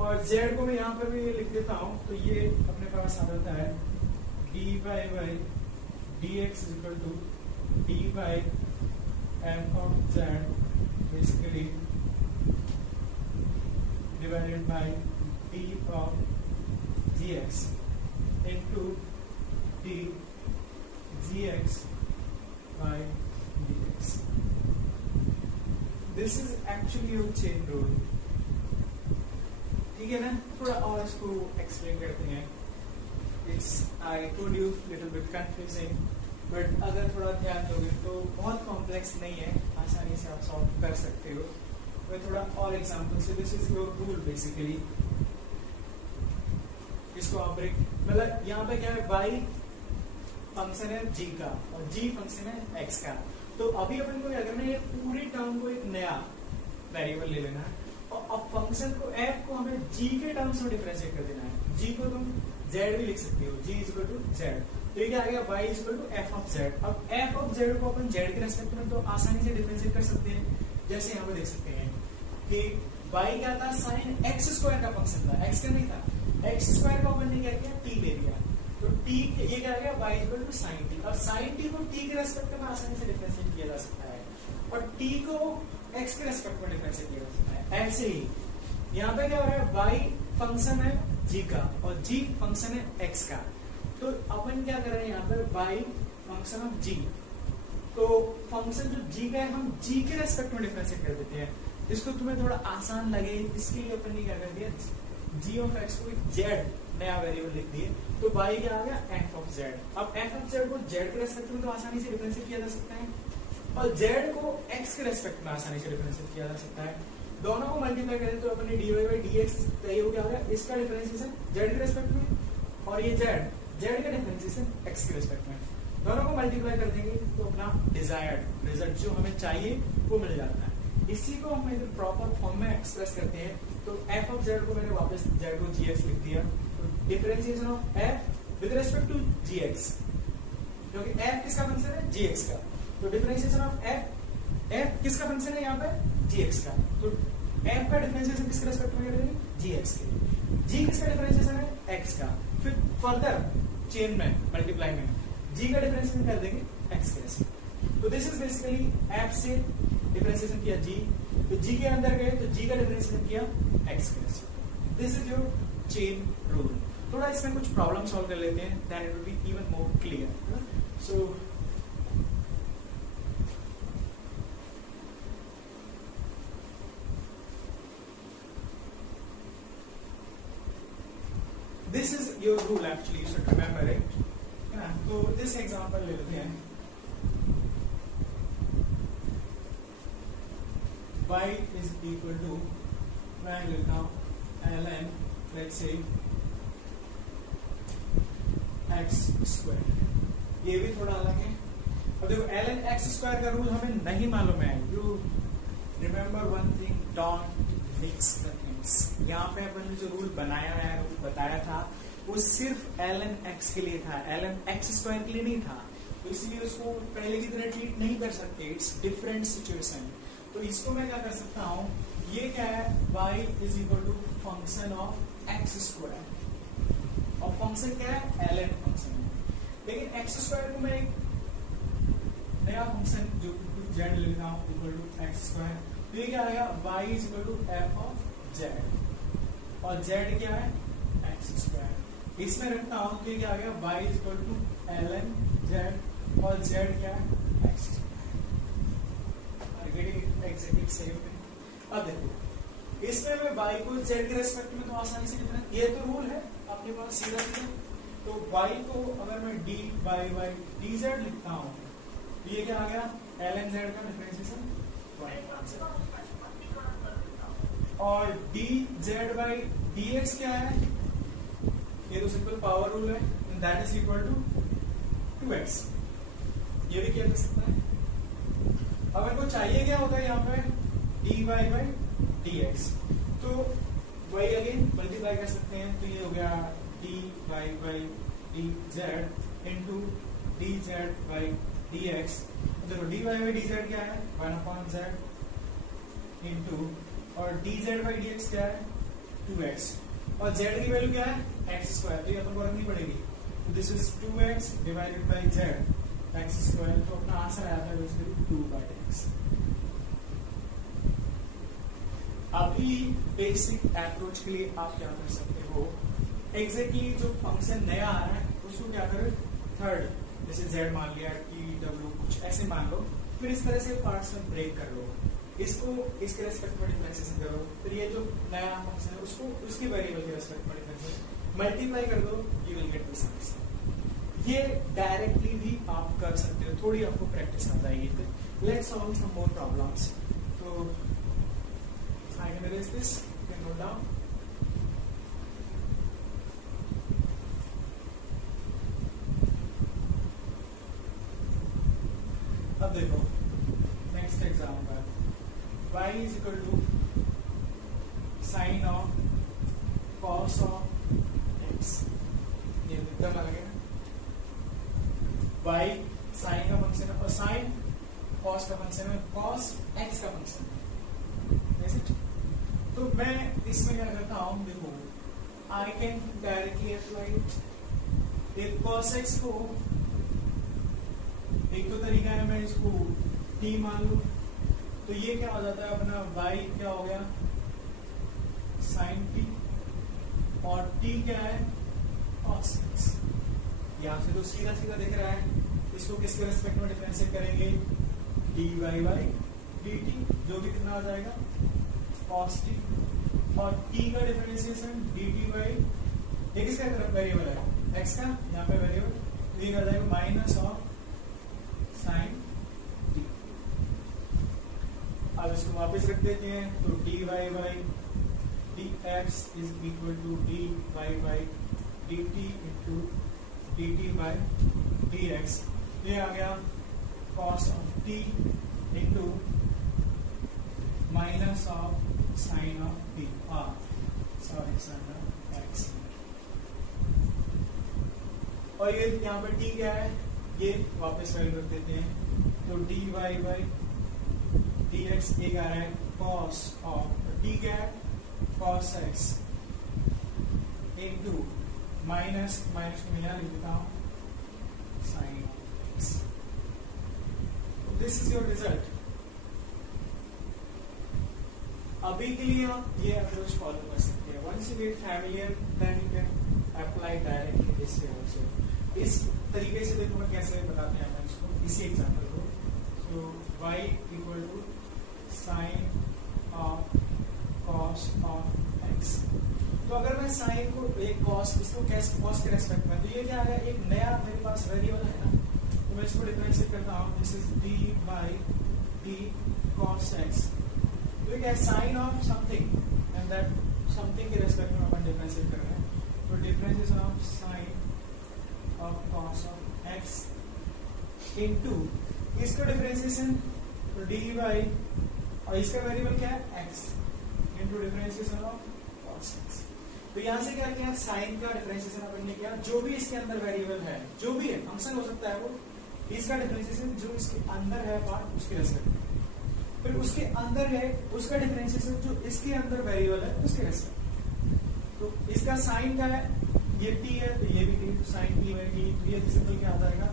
और z को मैं यहाँ पर भी लिख देता हूँ, तो ये अपने पास आ जाता है dy by dx is equal to d by f of z basically divided by d of gx into d gx by dx. This is actually your chain rule. ठीक है ना, थोड़ा और इसको एक्सप्लेन करते हैं। It's I told you little bit confusing, but अगर थोड़ा ध्यान दोगे तो बहुत कॉम्प्लेक्स नहीं है, आसानी से आप सॉल्व कर सकते हो। मैं थोड़ा और एग्जांपल से, this is your rule basically, इसको आप ब्रेक, मतलब यहाँ पे क्या है, y फंक्शन है g का और g फंक्शन है x का। तो अभी अपन को क्या करना है, पूरी टर्म को एक नया वेरिएबल ले लेना है, और अब फंक्शन को f को हमें g के टर्म्स में डिफरेंशिएट कर देना है। g को तुम z भी लिख सकते हो, g is equal to z, तो ये क्या आ गया, y is equal to f of z। अब f ऑफ z को अपन z के रेस्पेक्ट में तो आसानी से डिफरेंशिएट कर सकते हैं, जैसे यहाँ पे देख सकते हैं कि y क्या था, sin x स्क्वायर का फंक्शन था, x का नहीं था, x स्क्वायर को अपन ने क्या किया, t ले लिया, तो t ये क्या आ गया, y is equal to sin t, और sin t को t के रेस्पेक्ट में आसानी से डिफरेंशिएट किया जा सकता है, और t को x के रेस्पेक्ट में डिफरेंशिएट किया जा सकता है। ऐसे ही यहाँ पे क्या हो रहा है, y फंक्शन है g का और g फंक्शन है x का, तो अपन क्या कर रहे हैं यहाँ पर, y फंक्शन ऑफ g, तो फंक्शन जो g का है हम g के रेस्पेक्ट में डिफरेंशिएट कर देते हैं। इसको तुम्हें थोड़ा आसान लगे इसके लिए अपन ने क्या कर दिया, g ऑफ x को z नया वेरिएबल लिख दिए, तो y क्या आ गया, f ऑफ z। अब f ऑफ z को z के रेस्पेक्ट में तो आसानी से डिफरेंशिएट किया जा सकता है, और z को x के रेस्पेक्ट में आसानी से डिफरेंशिएट किया जा सकता है। दोनों को मल्टीप्लाई करें तो अपने dy by dx तय हो गया, इसका डिफरेंशिएशन z के रेस्पेक्ट में, और ये z का डिफरेंशिएशन x के रेस्पेक्ट में, दोनों को मल्टीप्लाई कर देंगे तो अपना डिजायर्ड रिजल्ट जो हमें चाहिए वो मिल जाता है। इसी को हम अगर प्रॉपर फॉर्म में एक्सप्रेस करते हैं तो तो f ऑफ z को मैंने वापस z को gx लिख दिया, तो differentiation of f with respect to gx, क्योंकि f किसका फंक्शन है, gx का, तो डिफरेंशिएशन ऑफ f किसका फंक्शन है यहाँ पे, gx का, तो f का डिफरेंशिएशन किसके रिस्पेक्ट में करेंगे, gx के, g किसका डिफरेंशिएशन है, x का, फिर फर्दर चेन में मल्टीप्लाई में g का डिफरेंशिएशन कर देंगे x के रिस्पेक्ट, तो दिस इज बेसिकली f से डिफरेंशिएशन किया g, तो g के अंदर गए तो g का डिफरेंशिएशन किया x के respect, this is your chain rule. थोड़ा इसमें कुछ प्रॉब्लम सॉल्व कर लेते हैं, then it will be even more clear. So this is your rule actually, you should remember it। तो this example ले लेते हैं, y is equal to, मैं लेता हूँ ln let's say x square, ये भी थोड़ा अलग है। अब देखो ln x square का रूल हमें नहीं मालूम है, you remember one thing, don't mix the things। यहाँ पे अपन ने जो रूल बनाया है, रूल बताया था, वो सिर्फ ln x के लिए था, ln x square के लिए नहीं था, तो इसलिए उसको पहले की तरह ट्रीट नहीं कर सकते, इट्स डिफरेंट सिचुएशन। तो इसको मैं क्या कर सकता हूँ, ये क्या है, y is equal to function of x square, और फंक्शन क्या है, ln फंक्शन है, लेकिन x स्क्वायर को मैं एक नया फंक्शन जो z लेता हूँ इक्वल टू x स्क्वायर, तो ये क्या आएगा, y is equal to f of z, और z क्या है, x स्क्वायर, इसमें रखता हूँ तो ये क्या आ गया, y is equal to ln z, और z क्या है, x स्क्वायर, एग्जैक्टली सेम है। अब देखो इसमें मैं y को z के रेस्पेक्ट में तो आसानी से लिखना, ये तो रूल है आपके पास सीधा सीधा, तो y को अगर मैं dy by dz लिखता हूँ, तो ये क्या आ गया, ln z का डिफरेंशिएशन, और dz by dx क्या है, ये तो सिंपल पावर रूल है, that is equal to 2x, ये भी क्या कर सकता है। अगर को चाहिए क्या होता है यहाँ पे, dy by dx, तो वही अगेन मल्टीप्लाई कर सकते हैं, तो ये हो गया dy by dz into dz by dx, देखो dy by dz क्या है, 1/z इंटू, और dz by dx क्या है, 2x, और z की वैल्यू क्या है, x स्क्वायर, तो ये अपन को रखनी पड़ेगी, तो this is 2x divided by z x square, तो अपना आंसर आया था बेसिकली 2/x। अभी बेसिक अप्रोच के लिए आप क्या कर सकते हो, एग्जैक्टली जो फंक्शन नया आ रहा है उसको क्या करो, थर्ड, जैसे z मान लिया, t w कुछ ऐसे मान लो, फिर इस तरह से पार्ट्स में ब्रेक कर लो, इसको इसके रेस्पेक्ट में डिफरेंशिएशन करो, फिर ये जो नया फंक्शन है उसको उसके वेरिएबल के रेस्पेक्ट में डिफरेंशिएशन मल्टीप्लाई कर दो, you will get this answer. ये डायरेक्टली भी आप कर सकते हो, थोड़ी आपको प्रैक्टिस आ जाएगी। Let's solve some more problems, तो I can erase this, you can note down. अब देखो next example, y is equal to sine of cos of x, ये एकदम अलग है, y साइन का फंक्शन है, और साइन कॉस का फंक्शन है, कॉस x का फंक्शन है, तो मैं इसमें क्या करता हूँ, देखो I can directly apply it, cos x को एक तो तरीका है, मैं इसको t मान लूं, तो ये क्या हो जाता है अपना y क्या हो गया, साइन t, और t क्या है, cos x, यहाँ से तो सीधा सीधा दिख रहा है, इसको किसके रेस्पेक्ट में डिफरेंशिएट करेंगे, dy by dt, जो भी कितना आ जाएगा, cos t, और t का डिफरेंशिएशन dt by, ये किसका वेरिएबल है, x का, यहाँ पे वेरिएबल, तो ये आ जाएगा माइनस ऑफ साइन t। अब इसको वापस रख देते हैं, तो dy by dx is equal to dy by dt into dt by dx, ये आ गया cos of t into minus of sine of B sorry sine of x. और ये यहाँ पर टी क्या है, ये वापस वैल्यू रख देते हैं, तो d y by d x एक आ रहा है कॉस ऑफ टी क्या है cos x into minus minus में यहाँ लिख देता हूँ sine of x. This is your result. अभी के लिए आप ये अप्रोच फॉलो कर सकते हैं। Once you get familiar then you can apply directly this way also. इस तरीके से देखो मैं कैसे बताते हैं अपन इसको, इसी एग्जांपल को। So y equal to sine of cos of x। तो अगर मैं साइन को एक कॉस इसको कैसे कॉस के रेस्पेक्ट में, तो ये क्या है एक नया मेरे पास वेरिएबल है ना, तो मैं इसको डिफरेंशिएट करता हूँ। This is d by d cos x। तो क्या sine of something and that something के रेस्पेक्ट में अपन डिफरेंशिएट कर रहे हैं। तो difference of sine of cos of x into इसका डिफरेंशिएशन तो डी बाई और इसका वेरिएबल क्या है x into differentiation of cos x। तो यहां से क्या किया साइन का डिफरेंशिएशन अपन ने किया, जो भी इसके अंदर वेरिएबल है, जो भी है फंक्शन हो सकता है वो, इसका डिफरेंशिएशन जो इसके अंदर है पार्ट उसके रेस्पेक्ट में, फिर उसके अंदर है उसका डिफरेंशिएशन जो इसके अंदर वेरिएबल है उसके रेस्पेक्ट। तो इसका साइन का है ये t है तो ये भी t, तो साइन t बाई t, तो ये सिंपल क्या आ जाएगा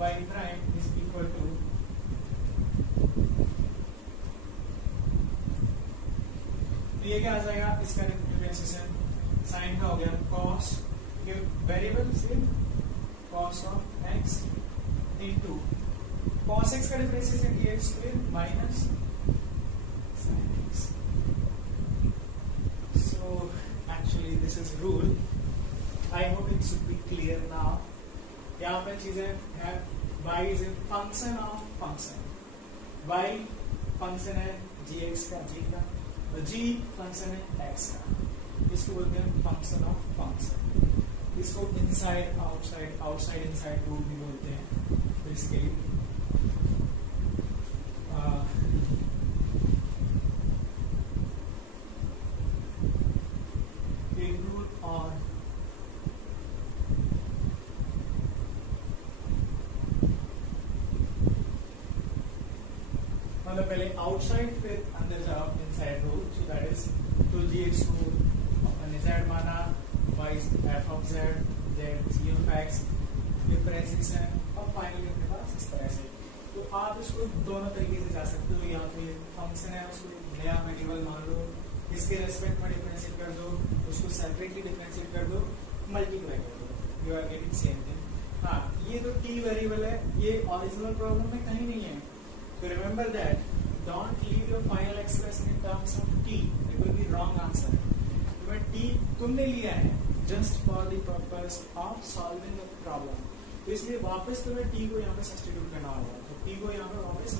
y prime is equal to तो ये क्या आ जाएगा इसका डिफरेंशिएशन साइन का हो गया cos ये वेरिएबल से cos of x into cos x का डिफरेंशिएशन ये square minus sin x। So actually this is rule. I hope it should be clear now. यहाँ पे चीजें है y is a function of function. y function है gx का g का, तो g फंक्शन है x का। इसको बोलते हैं फंक्शन ऑफ फंक्शन। इसको inside outside outside inside rule भी बोलते हैं। बेसिकली एक रूल और मतलब पहले आउटसाइड फिर अंदर जाओ inside rule. So that is तो gx को अपन z माना, y f of z, z g of x, differentiation और फाइनली अपने पास इस तरह से। तो आप इसको दोनों तरीके से जा सकते हो। यहाँ पे फंक्शन है उसको नया वेरिएबल मान लो, इसके रेस्पेक्ट में डिफरेंशिएट कर दो, उसको सेपरेटली डिफरेंशिएट कर दो, मल्टीप्लाई कर दो, you are getting same thing. हाँ ये तो t वेरिएबल है, ये ओरिजिनल प्रॉब्लम में कहीं नहीं है। So remember that don't leave your final expression in terms of t. It will be wrong answer. तो t तुमने लिया है just for the purpose of solving the problem. तो इसलिए वापस तुम्हें t को यहाँ पे सब्स्टिट्यूट करना होगा। तो t को यहाँ पे वापस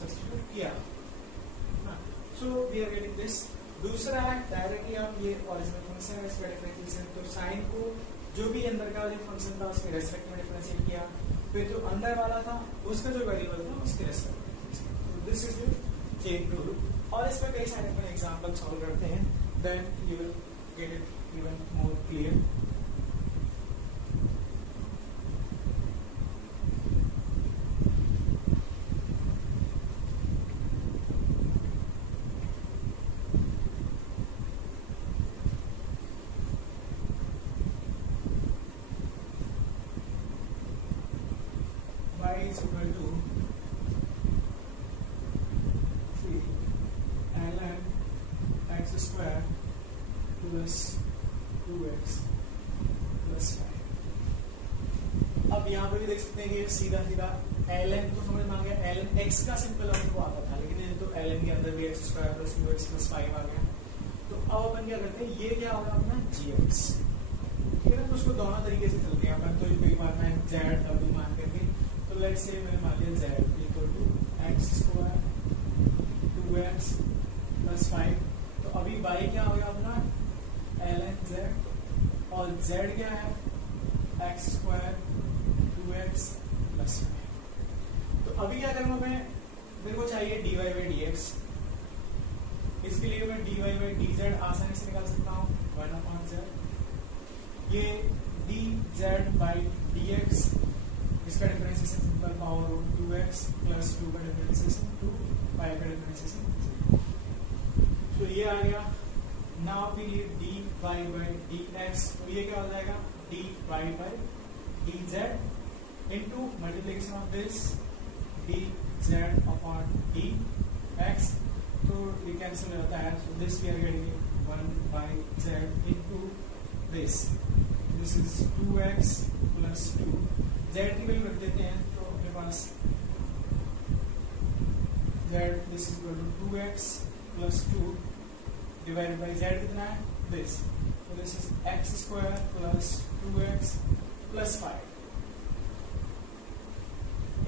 सब्स्टिट्यूट किया। So we are getting this. दूसरा है डायरेक्टली आप ये ओरिजिनल फंक्शन है इसका डिफरेंशिएशन, तो साइन को जो भी अंदर का जो फंक्शन था उसके रेस्पेक्ट में डिफरेंशिएट किया, फिर जो अंदर वाला था उसका जो वेरिएबल था उसके रेस्पेक्ट में। This is the chain rule. और इस पर कई सारे अपन एग्जांपल सॉल्व करते हैं, then you will get it even more clear. is equal to 3 ln x square plus 2x plus 5। अब यहाँ पे भी देख सकते हैं कि सीधा सीधा ln तो समझ में आ गया, ln x का सिंपल हमको आता था, लेकिन ये तो ln के अंदर भी x square plus 2x plus 5 आ गया। तो अब अपन क्या करते हैं, ये क्या होगा अपना gx, ठीक है ना। तो उसको दोनों तरीके से चलते हैं अपन, तो कोई मानना है z w मान करके, तो लेट्स से मैंने मान लिया z equal to x square 2x plus 5। तो अभी y क्या हो गया अपना ln z, और z क्या है x स्क्वायर 2x प्लस 5। तो अभी क्या करूंगा मैं, मेरे को चाहिए dy बाई dx, इसके लिए मैं dy बाई dz आसानी से निकाल सकता हूँ 1/z। ये dz बाई dx इसका differentiation simple power 2x plus 2 का डिफरेंशिएशन 2 y का डिफरेंशिएशन 0। तो ये आ गया। Now we need dy by dx, तो ये क्या हो जाएगा dy by dz into multiplication of this dz upon dx, so we cancel होता है, so this we are getting 1/z into this is 2x plus 2, z की value रख देते हैं तो अपने पास z this is equal to 2x plus 2 divided by z कितना है this, so this is x square plus 2x plus 5।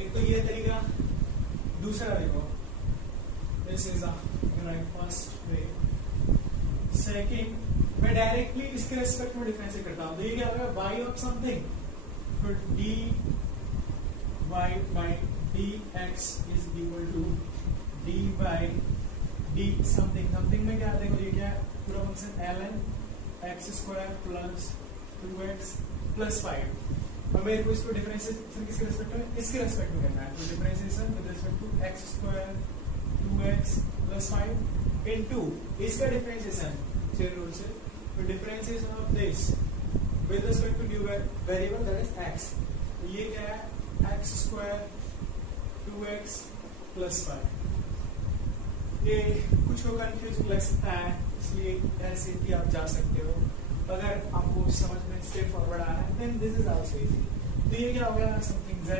एक तो ये तरीका, दूसरा देखो, this is first way. Second, मैं डायरेक्टली इसके रेस्पेक्ट में डिफरेंशिएट करता हूँ, तो ये क्या होगा y ऑफ समथिंग, तो dy by dx is equal to dy by d something. Something में क्या देखो, ये क्या है पूरा function ln x square plus 2x plus 5। अब मेरे को इसको डिफरेंशिएशन किसके रेस्पेक्ट में, इसके रेस्पेक्ट में करना है, तो differentiation with respect to x square 2x plus 5 into इसका डिफरेंशिएशन चेन रूल से, तो differentiation of this with respect to new variable that is x, तो ये क्या है x स्क्वायर 2x प्लस 5। ये कुछ को कंफ्यूज लग सकता है, इसलिए ऐसे भी आप जा सकते हो। अगर आपको समझ में स्ट्रेट फॉरवर्ड आ रहा है then this is also easy. तो ये क्या हो गया समथिंग z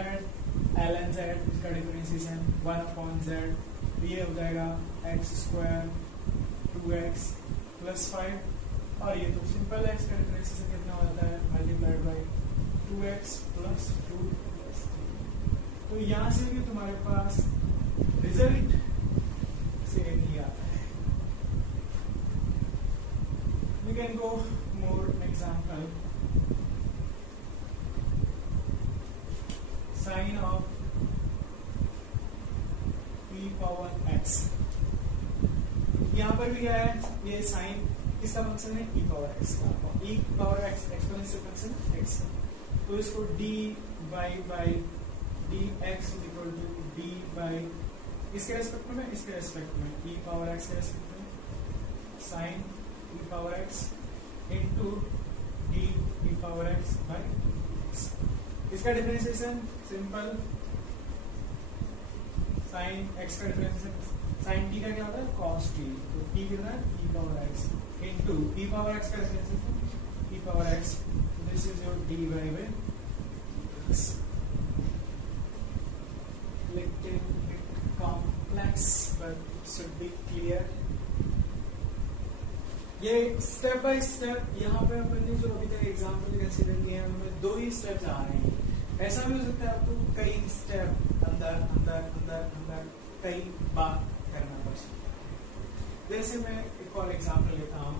ln z, इसका डिफरेंशिएशन 1/z, तो ये हो जाएगा x स्क्वायर 2x प्लस 5, और ये तो सिंपल है, इसका डिफरेंशिएशन कितना हो जाता है multiplied by 2x plus 2 plus 3। तो यहाँ से भी तुम्हारे पास रिजल्ट से नहीं आता है। We can go more example. Sine of e power x, यहाँ पर भी क्या है, ये साइन किसका फंक्शन है e पावर x का, e power x exponential function x का, तो इसको dy by dx is equal to d by इसके रेस्पेक्ट में, इसके रेस्पेक्ट में e पावर x के रेस्पेक्ट में sine e power x into d e power x by x। इसका डिफरेंशिएशन सिंपल, साइन x का डिफरेंशिएशन साइन t का क्या होता है cos t, तो t कितना है e power x into e power x का differentiation e power x, this is your dy by x। Little bit complex but should be clear। ये स्टेप बाय स्टेप यहाँ पे अपन ने जो अभी तक एग्जाम्पल कंसीडर किए हैं उनमें 2 ही स्टेप्स आ रहे हैं। ऐसा भी हो सकता है आपको कई स्टेप अंदर अंदर अंदर अंदर कई बार करना पड़ सकता है। जैसे मैं एक और एग्जाम्पल लेता हूँ,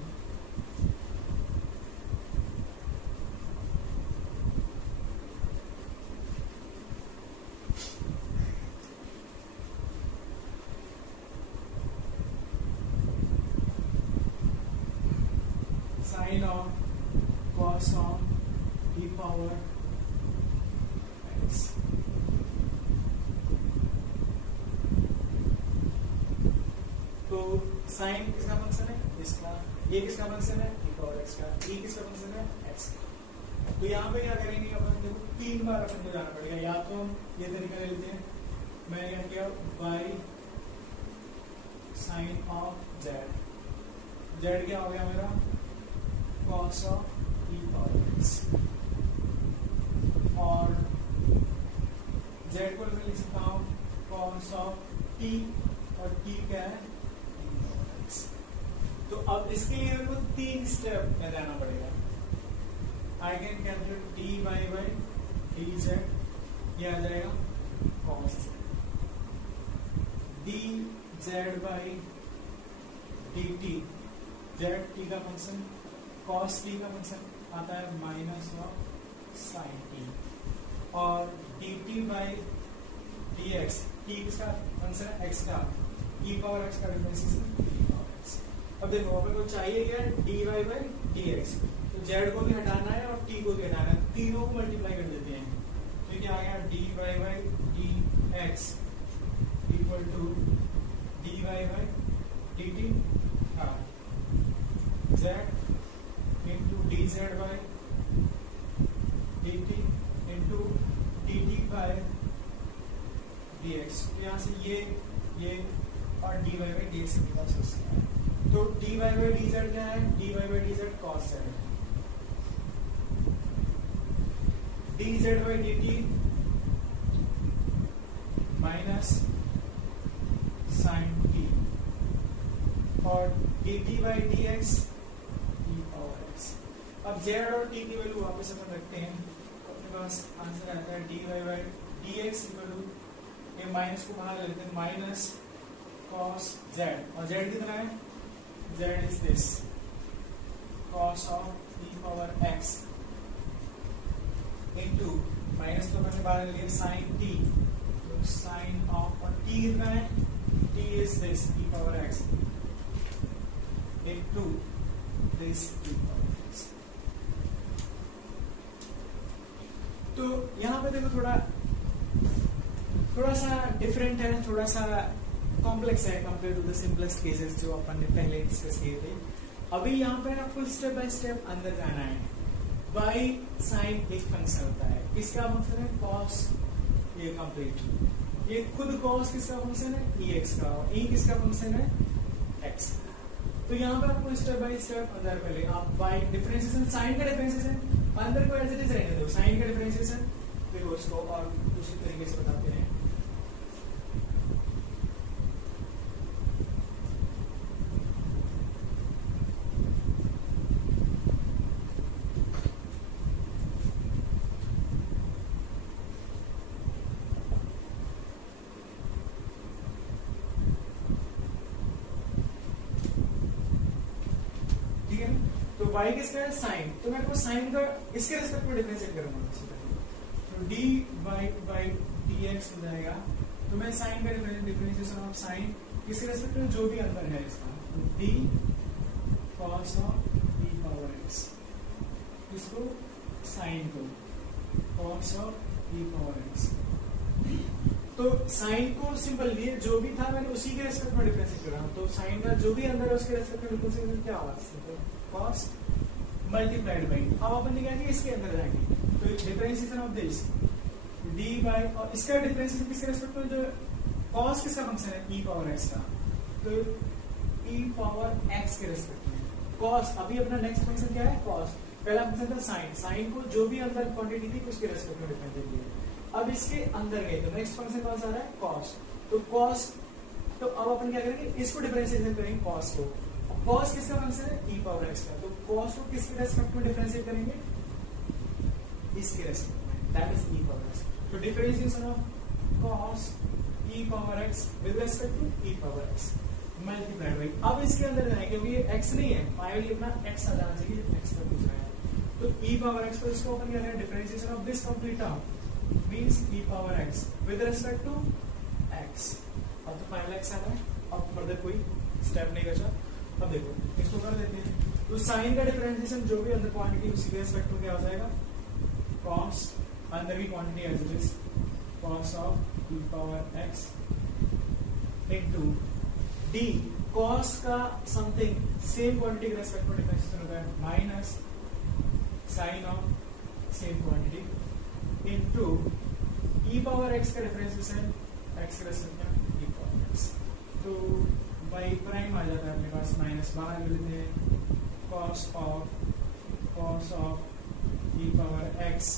sine of cos of e power x। तो साइन किसका फंक्शन है, इसका, ये किसका फंक्शन है e पावर x का, e किसका फंक्शन है x का। तो यहाँ पे क्या करेंगे अपन, देखो 3 बार अपन को जाना पड़ेगा, या तो हम ये तरीका ले लेते हैं, मैंने यहाँ किया by sine of z, z क्या हो गया मेरा cos of e power x, और z को मैं लिख सकता हूँ cos of t, और t क्या है e power x। तो अब इसके लिए मेरे को 3 स्टेप में जाना पड़ेगा। I can calculate dy by dz, ये आ जाएगा cos dz by dt, z t का फंक्शन, cos t का फंक्शन आता है माइनस ऑफ साइन t, और dt बाई dx, t किसका फंक्शन है x का, e पावर x का डिफरेंशिएशन e पावर x। अब देखो अपन को चाहिए क्या, dy बाई dx, तो z को भी हटाना है और t को भी हटाना है, तीनों को मल्टीप्लाई कर देते हैं, तो क्या आ गया dy by dx equal to dy by dt z into dz by dt into dt by dx, तो यहाँ से ये और dy बाई dx के पास है, तो dy बाई dz क्या है, dy by dz cos z, dz by dt minus sine t और dt by dx e power x। अब z और t की वैल्यू वापस अपन रखते हैं, अपने पास आंसर आता है dy by dx equal to, ये माइनस को बाहर लेते हैं, माइनस cos z, और z कितना है, z is this cos of e power x into minus तो मैंने बाहर लिया sin t, तो sin of और t कितना है, t is this e power x into this e power x। तो यहाँ पे देखो थोड़ा सा डिफरेंट है, थोड़ा सा कॉम्प्लेक्स है compare to the simplest cases जो अपन ने पहले डिस्कस किए थे। अभी यहाँ पे आपको स्टेप बाय स्टेप अंदर जाना है। बाई साइन एक फंक्शन होता है, किसका फंक्शन है, कॉस, ये कंप्लीट, ये खुद कॉस किसका फंक्शन है, ई एक्स का, और ई किसका फंक्शन है, एक्स। तो यहाँ पे आपको स्टेप बाय स्टेप अंदर पहले आप बाई डिफरेंशिएशन, साइन का डिफरेंशिएशन अंदर को एज इट इज रहने दो, साइन का डिफरेंशिएशन देखो उसको और दूसरी तरीके से बताते हैं। y किसका है, साइन, तो मेरे को साइन का इसके रिस्पेक्ट में डिफरेंशिएट करूंगा, तो dy बाई dx हो जाएगा, तो मैं साइन का डिफरेंशिएशन ऑफ साइन इसके रिस्पेक्ट में जो भी अंदर है इसका, तो d cos of e power x, इसको साइन को cos of e power x, तो साइन को सिंपल लिए जो भी था मैंने उसी के रिस्पेक्ट में डिफरेंशिएट कर रहा हूं, तो साइन का जो भी अंदर है उसके रिस्पेक्ट में डिफरेंशिएशन क्या होगा, cos मल्टीप्लाइड बाई, अब अपन क्या है इसके अंदर जाएंगे, तो differentiation of this d by, और इसका डिफरेंशिएशन किसके रिस्पेक्ट में, जो cos किसका फंक्शन है, e पावर x का, तो e पावर x के रिस्पेक्ट में cos, अभी अपना नेक्स्ट फंक्शन क्या है, cos, पहला फंक्शन था साइन, साइन को जो भी अंदर क्वांटिटी थी उसके रिस्पेक्ट में डिफरेंशिएट किया, अब इसके अंदर गए तो नेक्स्ट फंक्शन कौन सा आ रहा है, cos, तो cos, तो अब अपन क्या करेंगे, इसको डिफरेंशिएट करेंगे cos को, cos किसका फंक्शन है, e पावर x का, तो cos को किसके रेस्पेक्ट में डिफरेंशिएट करेंगे, इसके रेस्पेक्ट में, that is e power x, तो differentiation of cos e power x with respect to e power x multiplied by, अब इसके अंदर जाएंगे क्योंकि ये x नहीं है, फाइनली अपना x आ जाना चाहिए, x तक पूछ रहा है, तो e पावर x, तो इसको अपन क्या करें, differentiation of this complete term means e power x with respect to x, अब तो फाइनल x आ रहा है, अब फर्दर कोई स्टेप नहीं बचा। अब देखो इसको कर देते हैं, तो साइन का डिफरेंशिएशन जो भी अंदर क्वांटिटी उसी के रिस्पेक्ट में क्या हो जाएगा, cos, अंदर की quantity as it is cos of e power x into d, cos का समथिंग सेम क्वांटिटी के रिस्पेक्ट में डिफरेंशिएशन होता है, minus sine of same quantity into e power x का डिफरेंशिएशन x के रिस्पेक्ट में e पावर x, तो by prime आ जाता है अपने पास, माइनस बाहर ले लेते हैं, cos of e power x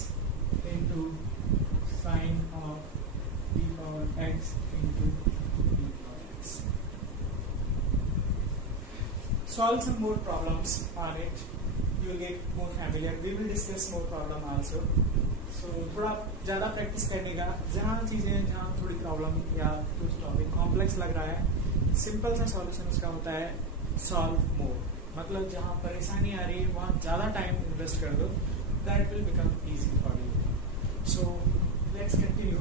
into sin of e power x into e power x. Solve some more problems on it. You will get more familiar. We will discuss more problem also. So थोड़ा ज़्यादा practice करने का, जहाँ चीज़ें जहाँ थोड़ी problem या कुछ टॉपिक कॉम्प्लेक्स लग रहा है, सिंपल सा सॉल्यूशन उसका होता है सॉल्व मोर, मतलब जहाँ परेशानी आ रही है वहाँ ज़्यादा टाइम इन्वेस्ट कर दो, that will become easy for you. So let's continue.